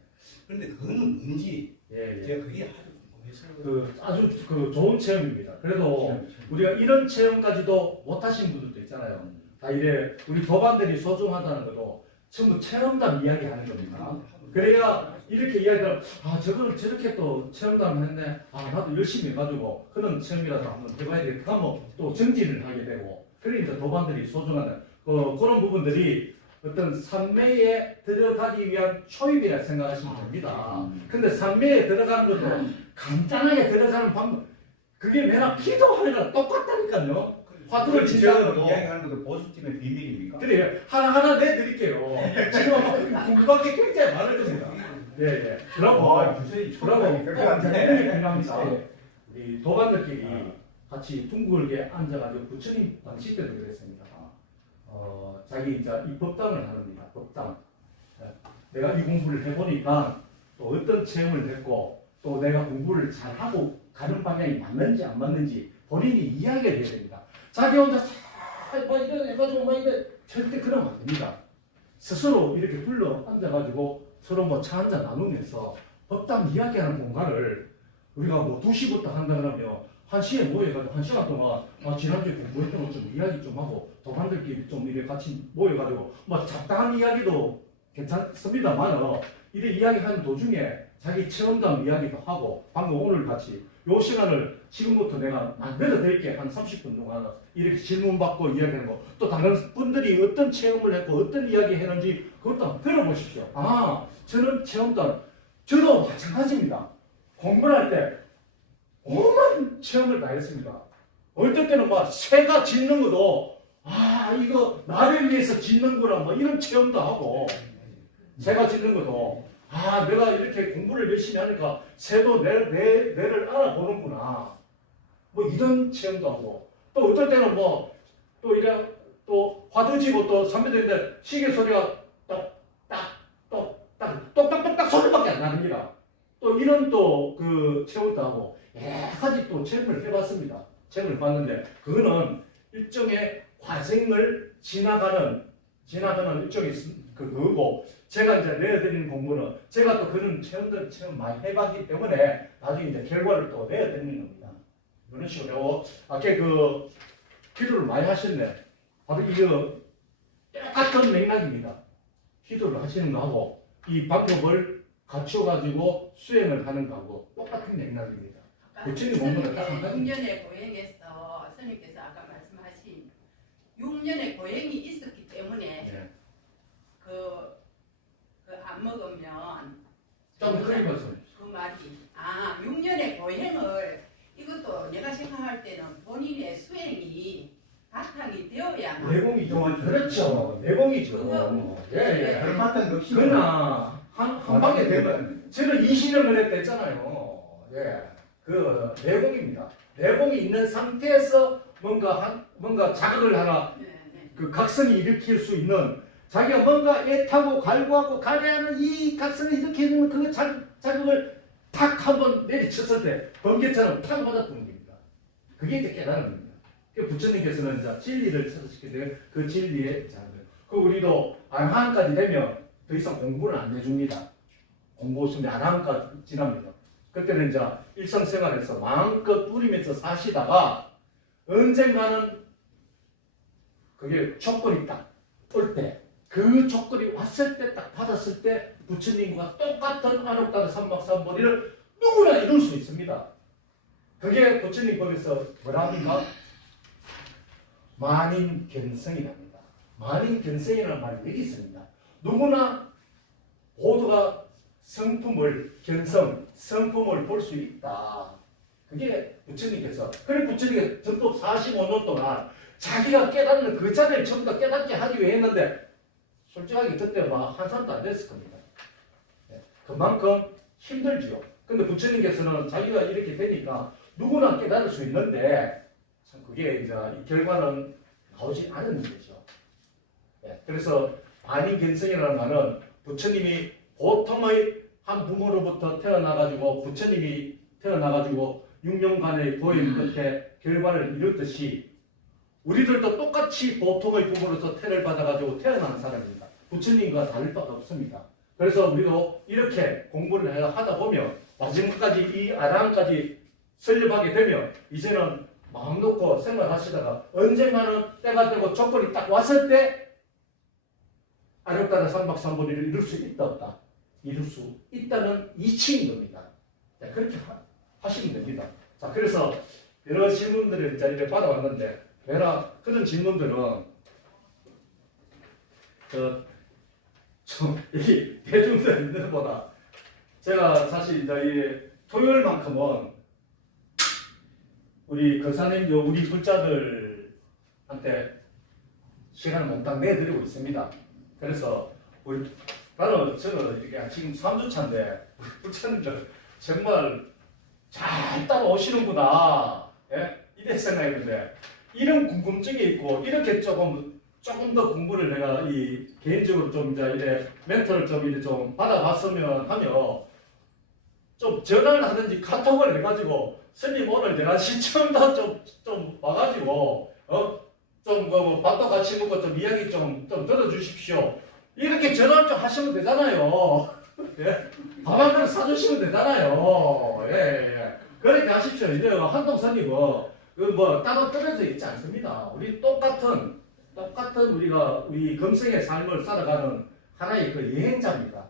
그런데 그거는 뭔지 예, 예. 제가 그게 아주 궁금해서 아주 좋은 체험입니다. 그래도 우리가 이런 체험까지도 못하신 분들도 있잖아요. 다 이래 우리 도반들이 소중하다는 것도 전부 체험담 이야기하는 겁니다. 그래야 이렇게 이야기하면 아 저걸 저렇게 또 체험담을 했네. 아 나도 열심히 해가지고 그런 체험이라도 한번 해봐야 되겠다. 하면 또 정진을 하게 되고 그래 이제 도반들이 소중하다. 그런 부분들이 어떤 산매에 들어가기 위한 초입이라 생각하시면 됩니다. 근데 산매에 들어가는 것도 간단하게 들어가는 방법 그게 내가 기도하려면 똑같다니까요. 화두를 진짜로 이야기하는 것도 보수팀의 비밀입니까? 그래 하나하나 내드릴게요. 지금 아마 궁금한 게 굉장히 많을 겁니다. 예. 그러고 이 도반들끼리 같이 둥글게 앉아가지고 부처님 당시 때도 그랬습니다. 자기 이제 이 법당을 하는니다. 법당. 내가 이 공부를 해보니까 또 어떤 체험을 했고 또 내가 공부를 잘하고 가는 방향이 맞는지 안 맞는지 본인이 이야기를 해야 됩니다. 자기 혼자 막 이래 해가지고 막 이래 절대 그러면 안 됩니다. 스스로 이렇게 둘러 앉아가지고 서로 뭐 차 한잔 나누면서 법당 이야기하는 공간을 우리가 뭐 2시부터 한다 그러면 1시에 모여가지고 1시간 동안 지난주에 공부했던 것 좀 이야기 좀 하고 도반들끼리 좀 이렇게 같이 모여가지고 뭐 잡다한 이야기도 괜찮습니다만 이래 이야기하는 도중에 자기 체험담 이야기도 하고 방금 오늘 같이 요 시간을 지금부터 내가 만들어 드릴게 한 30분 동안 이렇게 질문 받고 이야기하는 거 또 다른 분들이 어떤 체험을 했고 어떤 이야기 했는지 그것도 한번 들어보십시오. 저는 체험담 저도 마찬가지입니다. 공부를 할 때 오만 체험을 다 했습니다. 어떨 때는 막 새가 짖는 것도 이거 나를 위해서 짖는구나 뭐 이런 체험도 하고 새가 짖는 것도 내가 이렇게 공부를 열심히 하니까 새도 내를 알아보는구나 뭐 이런 체험도 하고 또 어떨 때는 뭐 또 이래 또 화두지고 또 삼배들인데 시계 소리가 똑딱똑딱 소리밖에 안 납니다. 또 이런 또 그 체험도 하고 여러 가지 또 체험을 해봤습니다. 체험을 봤는데 그거는 일종의 과정을 지나가는 일종의 그거고 제가 이제 내어드리는 공부는 제가 또 그런 체험들 많이 해봤기 때문에 나중에 이제 결과를 또 내어드리는 겁니다. 이런 식으로 아까 그 기도를 많이 하셨네. 바로 이거 똑같은 맥락입니다. 기도를 하시는 거하고 이 방법을 갖춰가지고 수행을 하는 거하고 똑같은 맥락입니다. 부처님 공부는 딱 한 가지. 6년의 고행에서 스님께서 아까 말씀하신 6년의 고행이 있었기 때문에 그 안 먹으면 좀 크게 봐서. 그 말이 6년의 고행을 이것도 내가 생각할 때는 본인의 수행이 바탕이 되어야만 내공이죠. 그렇죠. 내공이죠. 그거- 예. 얼마든 역시 그러나 한 방에 되면 저는 20년을 했잖아요. 예. 그 내공입니다. 내공이 있는 상태에서 뭔가 자극을 하나 그 각성이 일으킬 수 있는 자기가 뭔가 애타고 갈구하고 가려하는 이 각성을 일으키는 그 자극을 탁 한번 내리쳤을 때 번개처럼 탁 맞았던 겁니다. 그게 이제 깨달은 겁니다. 그 부처님께서는 이제 진리를 찾으시게 되면 그 진리의 자극. 그 우리도 아라한까지 되면 더 이상 공부는 안 해줍니다. 공부 순위 아라한까지 지납니다. 그때는 이제 일상생활에서 마음껏 누리면서 사시다가 언젠가는 그게 조건이 딱 올 때, 그 조건이 왔을 때 딱 받았을 때 부처님과 똑같은 안옥다른 삼박삼보리를 누구나 이룰 수 있습니다. 그게 부처님 법에서 뭐라 합니까? 만인견성이랍니다. 만인견성이라는 말이 여기 있습니다. 누구나 모두가 성품을 볼 수 있다. 그게 부처님께서. 그래 부처님께서 전법 45년 동안 자기가 깨닫는 그 자리를 전부 다 깨닫게 하기 위해 했는데 솔직하게 그때 한 사람도 안 됐을 겁니다. 그만큼 힘들지요. 근데 부처님께서는 자기가 이렇게 되니까 누구나 깨달을 수 있는데 참 그게 이제 이 결과는 나오지 않은 거죠. 그래서 반인견성이라는 말은 부처님이 보통의 한 부모로부터 태어나가지고 부처님이 태어나가지고 6년간의 고행 끝에 결과를 이뤘듯이 우리들도 똑같이 보통의 부모로서 태를 받아가지고 태어나는 사람입니다. 부처님과 다를 바가 없습니다. 그래서 우리도 이렇게 공부를 하다 보면 마지막까지 이 아라한까지 설립하게 되면 이제는 마음 놓고 생활하시다가 언젠가는 때가 되고 조건이 딱 왔을 때 아력다른 삼박삼보리를 이룰 수 있다 없다. 이룰 수 있다는 이치인 겁니다. 자, 그렇게 하시면 됩니다. 자, 그래서 여러 질문들을 이제 받아왔는데, 그런 질문들은 좀 이 대중들 있는 것보다 제가 사실 이제 이 토요일만큼은 우리 권사님, 우리 불자들한테 시간을 몽땅 내드리고 있습니다. 그래서 저는 이렇게 지금 3주차인데 우리 불자님들 정말 잘 따라오시는구나. 예? 이래 생각했는데 이런 궁금증이 있고 이렇게 조금 더 공부를 내가 이 개인적으로 좀 이제 이래 멘토를 좀 이래 좀 받아봤으면 하며 좀 전화를 하든지 카톡을 해가지고 스님 오늘 내가 시청자 좀 와가지고 좀 뭐 밥도 같이 먹고 좀 이야기 좀 들어주십시오. 이렇게 전화를 좀 하시면 되잖아요. 예? 밥 한 그릇 사주시면 되잖아요. 예. 그렇게 하십시오. 이제 한동 스님은 뭐 따로 떨어져 있지 않습니다. 우리 똑같은 우리 금생의 삶을 살아가는 하나의 그 여행자입니다.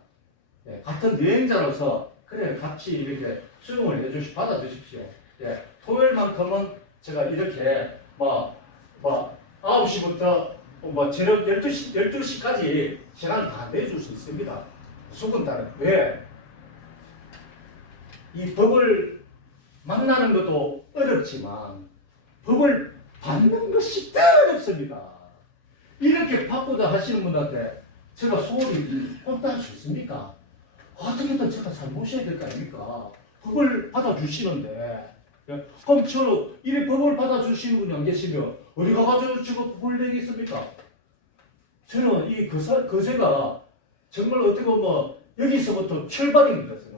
예, 같은 여행자로서 그래 같이 이렇게 수용을 받아주십시오. 예, 토요일만큼은 제가 이렇게 9시부터 저녁 12시까지 시간을 다 내줄 수 있습니다. 수군다는 왜? 이 법을 만나는 것도 어렵지만 법을 받는 것이 더 어렵습니다. 이렇게 바꾸자 하시는 분한테 제가 소홀히 꼼짝할 수 있습니까? 어떻게든 제가 잘 모셔야 될 거 아닙니까? 법을 받아주시는데 그럼 이 법을 받아주시는 분이 안 계시면 어디 가가지고 지금 법을 내겠습니까? 저는 이 거세가 정말 어떻게 보면 여기서부터 출발입니다. 저는.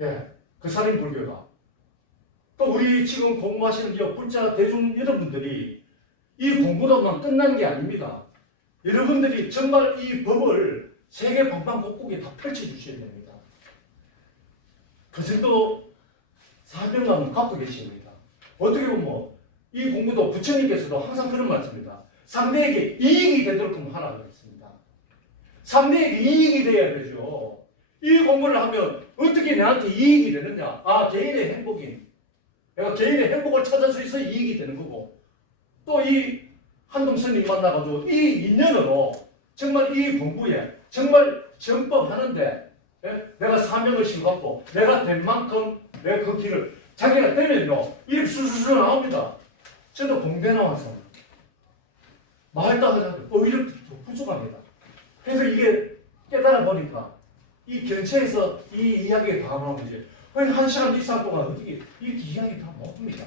예, 거사님 불교가. 또 우리 지금 공부하시는 이 불자 대중 여러분들이 이 공부로만 끝난 게 아닙니다. 여러분들이 정말 이 법을 세계 방방곡곡에 다 펼쳐주셔야 됩니다. 그 정도 사명감을 갖고 계십니다. 어떻게 보면 이 공부도 부처님께서도 항상 그런 말씀입니다. 상대에게 이익이 되도록 하라 그랬습니다. 상대에게 이익이 돼야 되죠. 이 공부를 하면 어떻게 내한테 이익이 되느냐? 개인의 행복인. 내가 개인의 행복을 찾을 수 있어 이익이 되는 거고 또 이 한동 스님 만나가지고 이 인연으로 정말 이 공부에 정말 전법하는데 내가 사명을 실갖고 내가 된 만큼 내가 그 길을 자기가 되면요 이렇게 수수수 나옵니다. 저도 공대 나와서 말도 하자면 이렇게 부족합니다. 그래서 이게 깨달아 보니까 이 근처에서 이 이야기가 다 나오는지 1시간 2시간 동안 어떻게 이렇게 이야기 다 못합니다.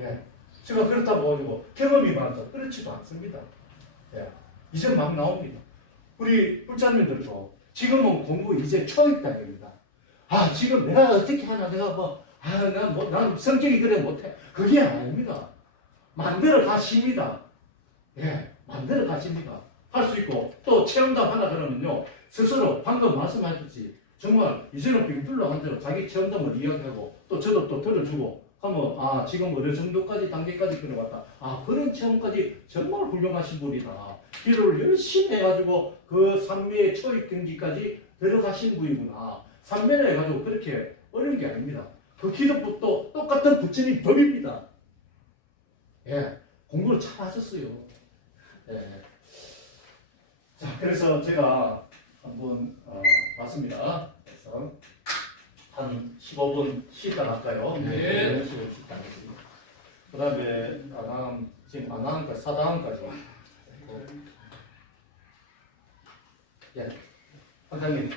예. 제가 그렇다고 가지고 경험이 많아서 그렇지도 않습니다. 예. 이제 막 나옵니다. 우리 불자님들도 지금은 공부 이제 초입단입니다. 지금 내가 어떻게 하나 내가 난 성격이 그래 못해. 그게 아닙니다. 만들어 가십니다. 예. 만들어 가십니다. 할 수 있고 또 체험담 하나 그러면요 스스로 방금 말씀하셨지 정말 이제는 빙둘러 한 대로 자기 체험담을 이야기하고 또 저도 또 들어주고 하면 지금 어느 정도까지 단계까지 들어갔다. 그런 체험까지 정말 훌륭하신 분이다. 기도를 열심히 해가지고 그 삼매의 초입 경지까지 들어가신 분이구나. 삼매를 해가지고 그렇게 어려운 게 아닙니다. 그 기도법도 똑같은 부처님 법입니다. 예, 공부를 잘 하셨어요. 예. 자, 그래서 제가 한번 봤습니다. 그래서 한 15분 쉬다 갈까요? 네. 15분 쉬다 하겠습니다. 그 다음에 지금 아나함까지, 사다함까지. 예. 원장님.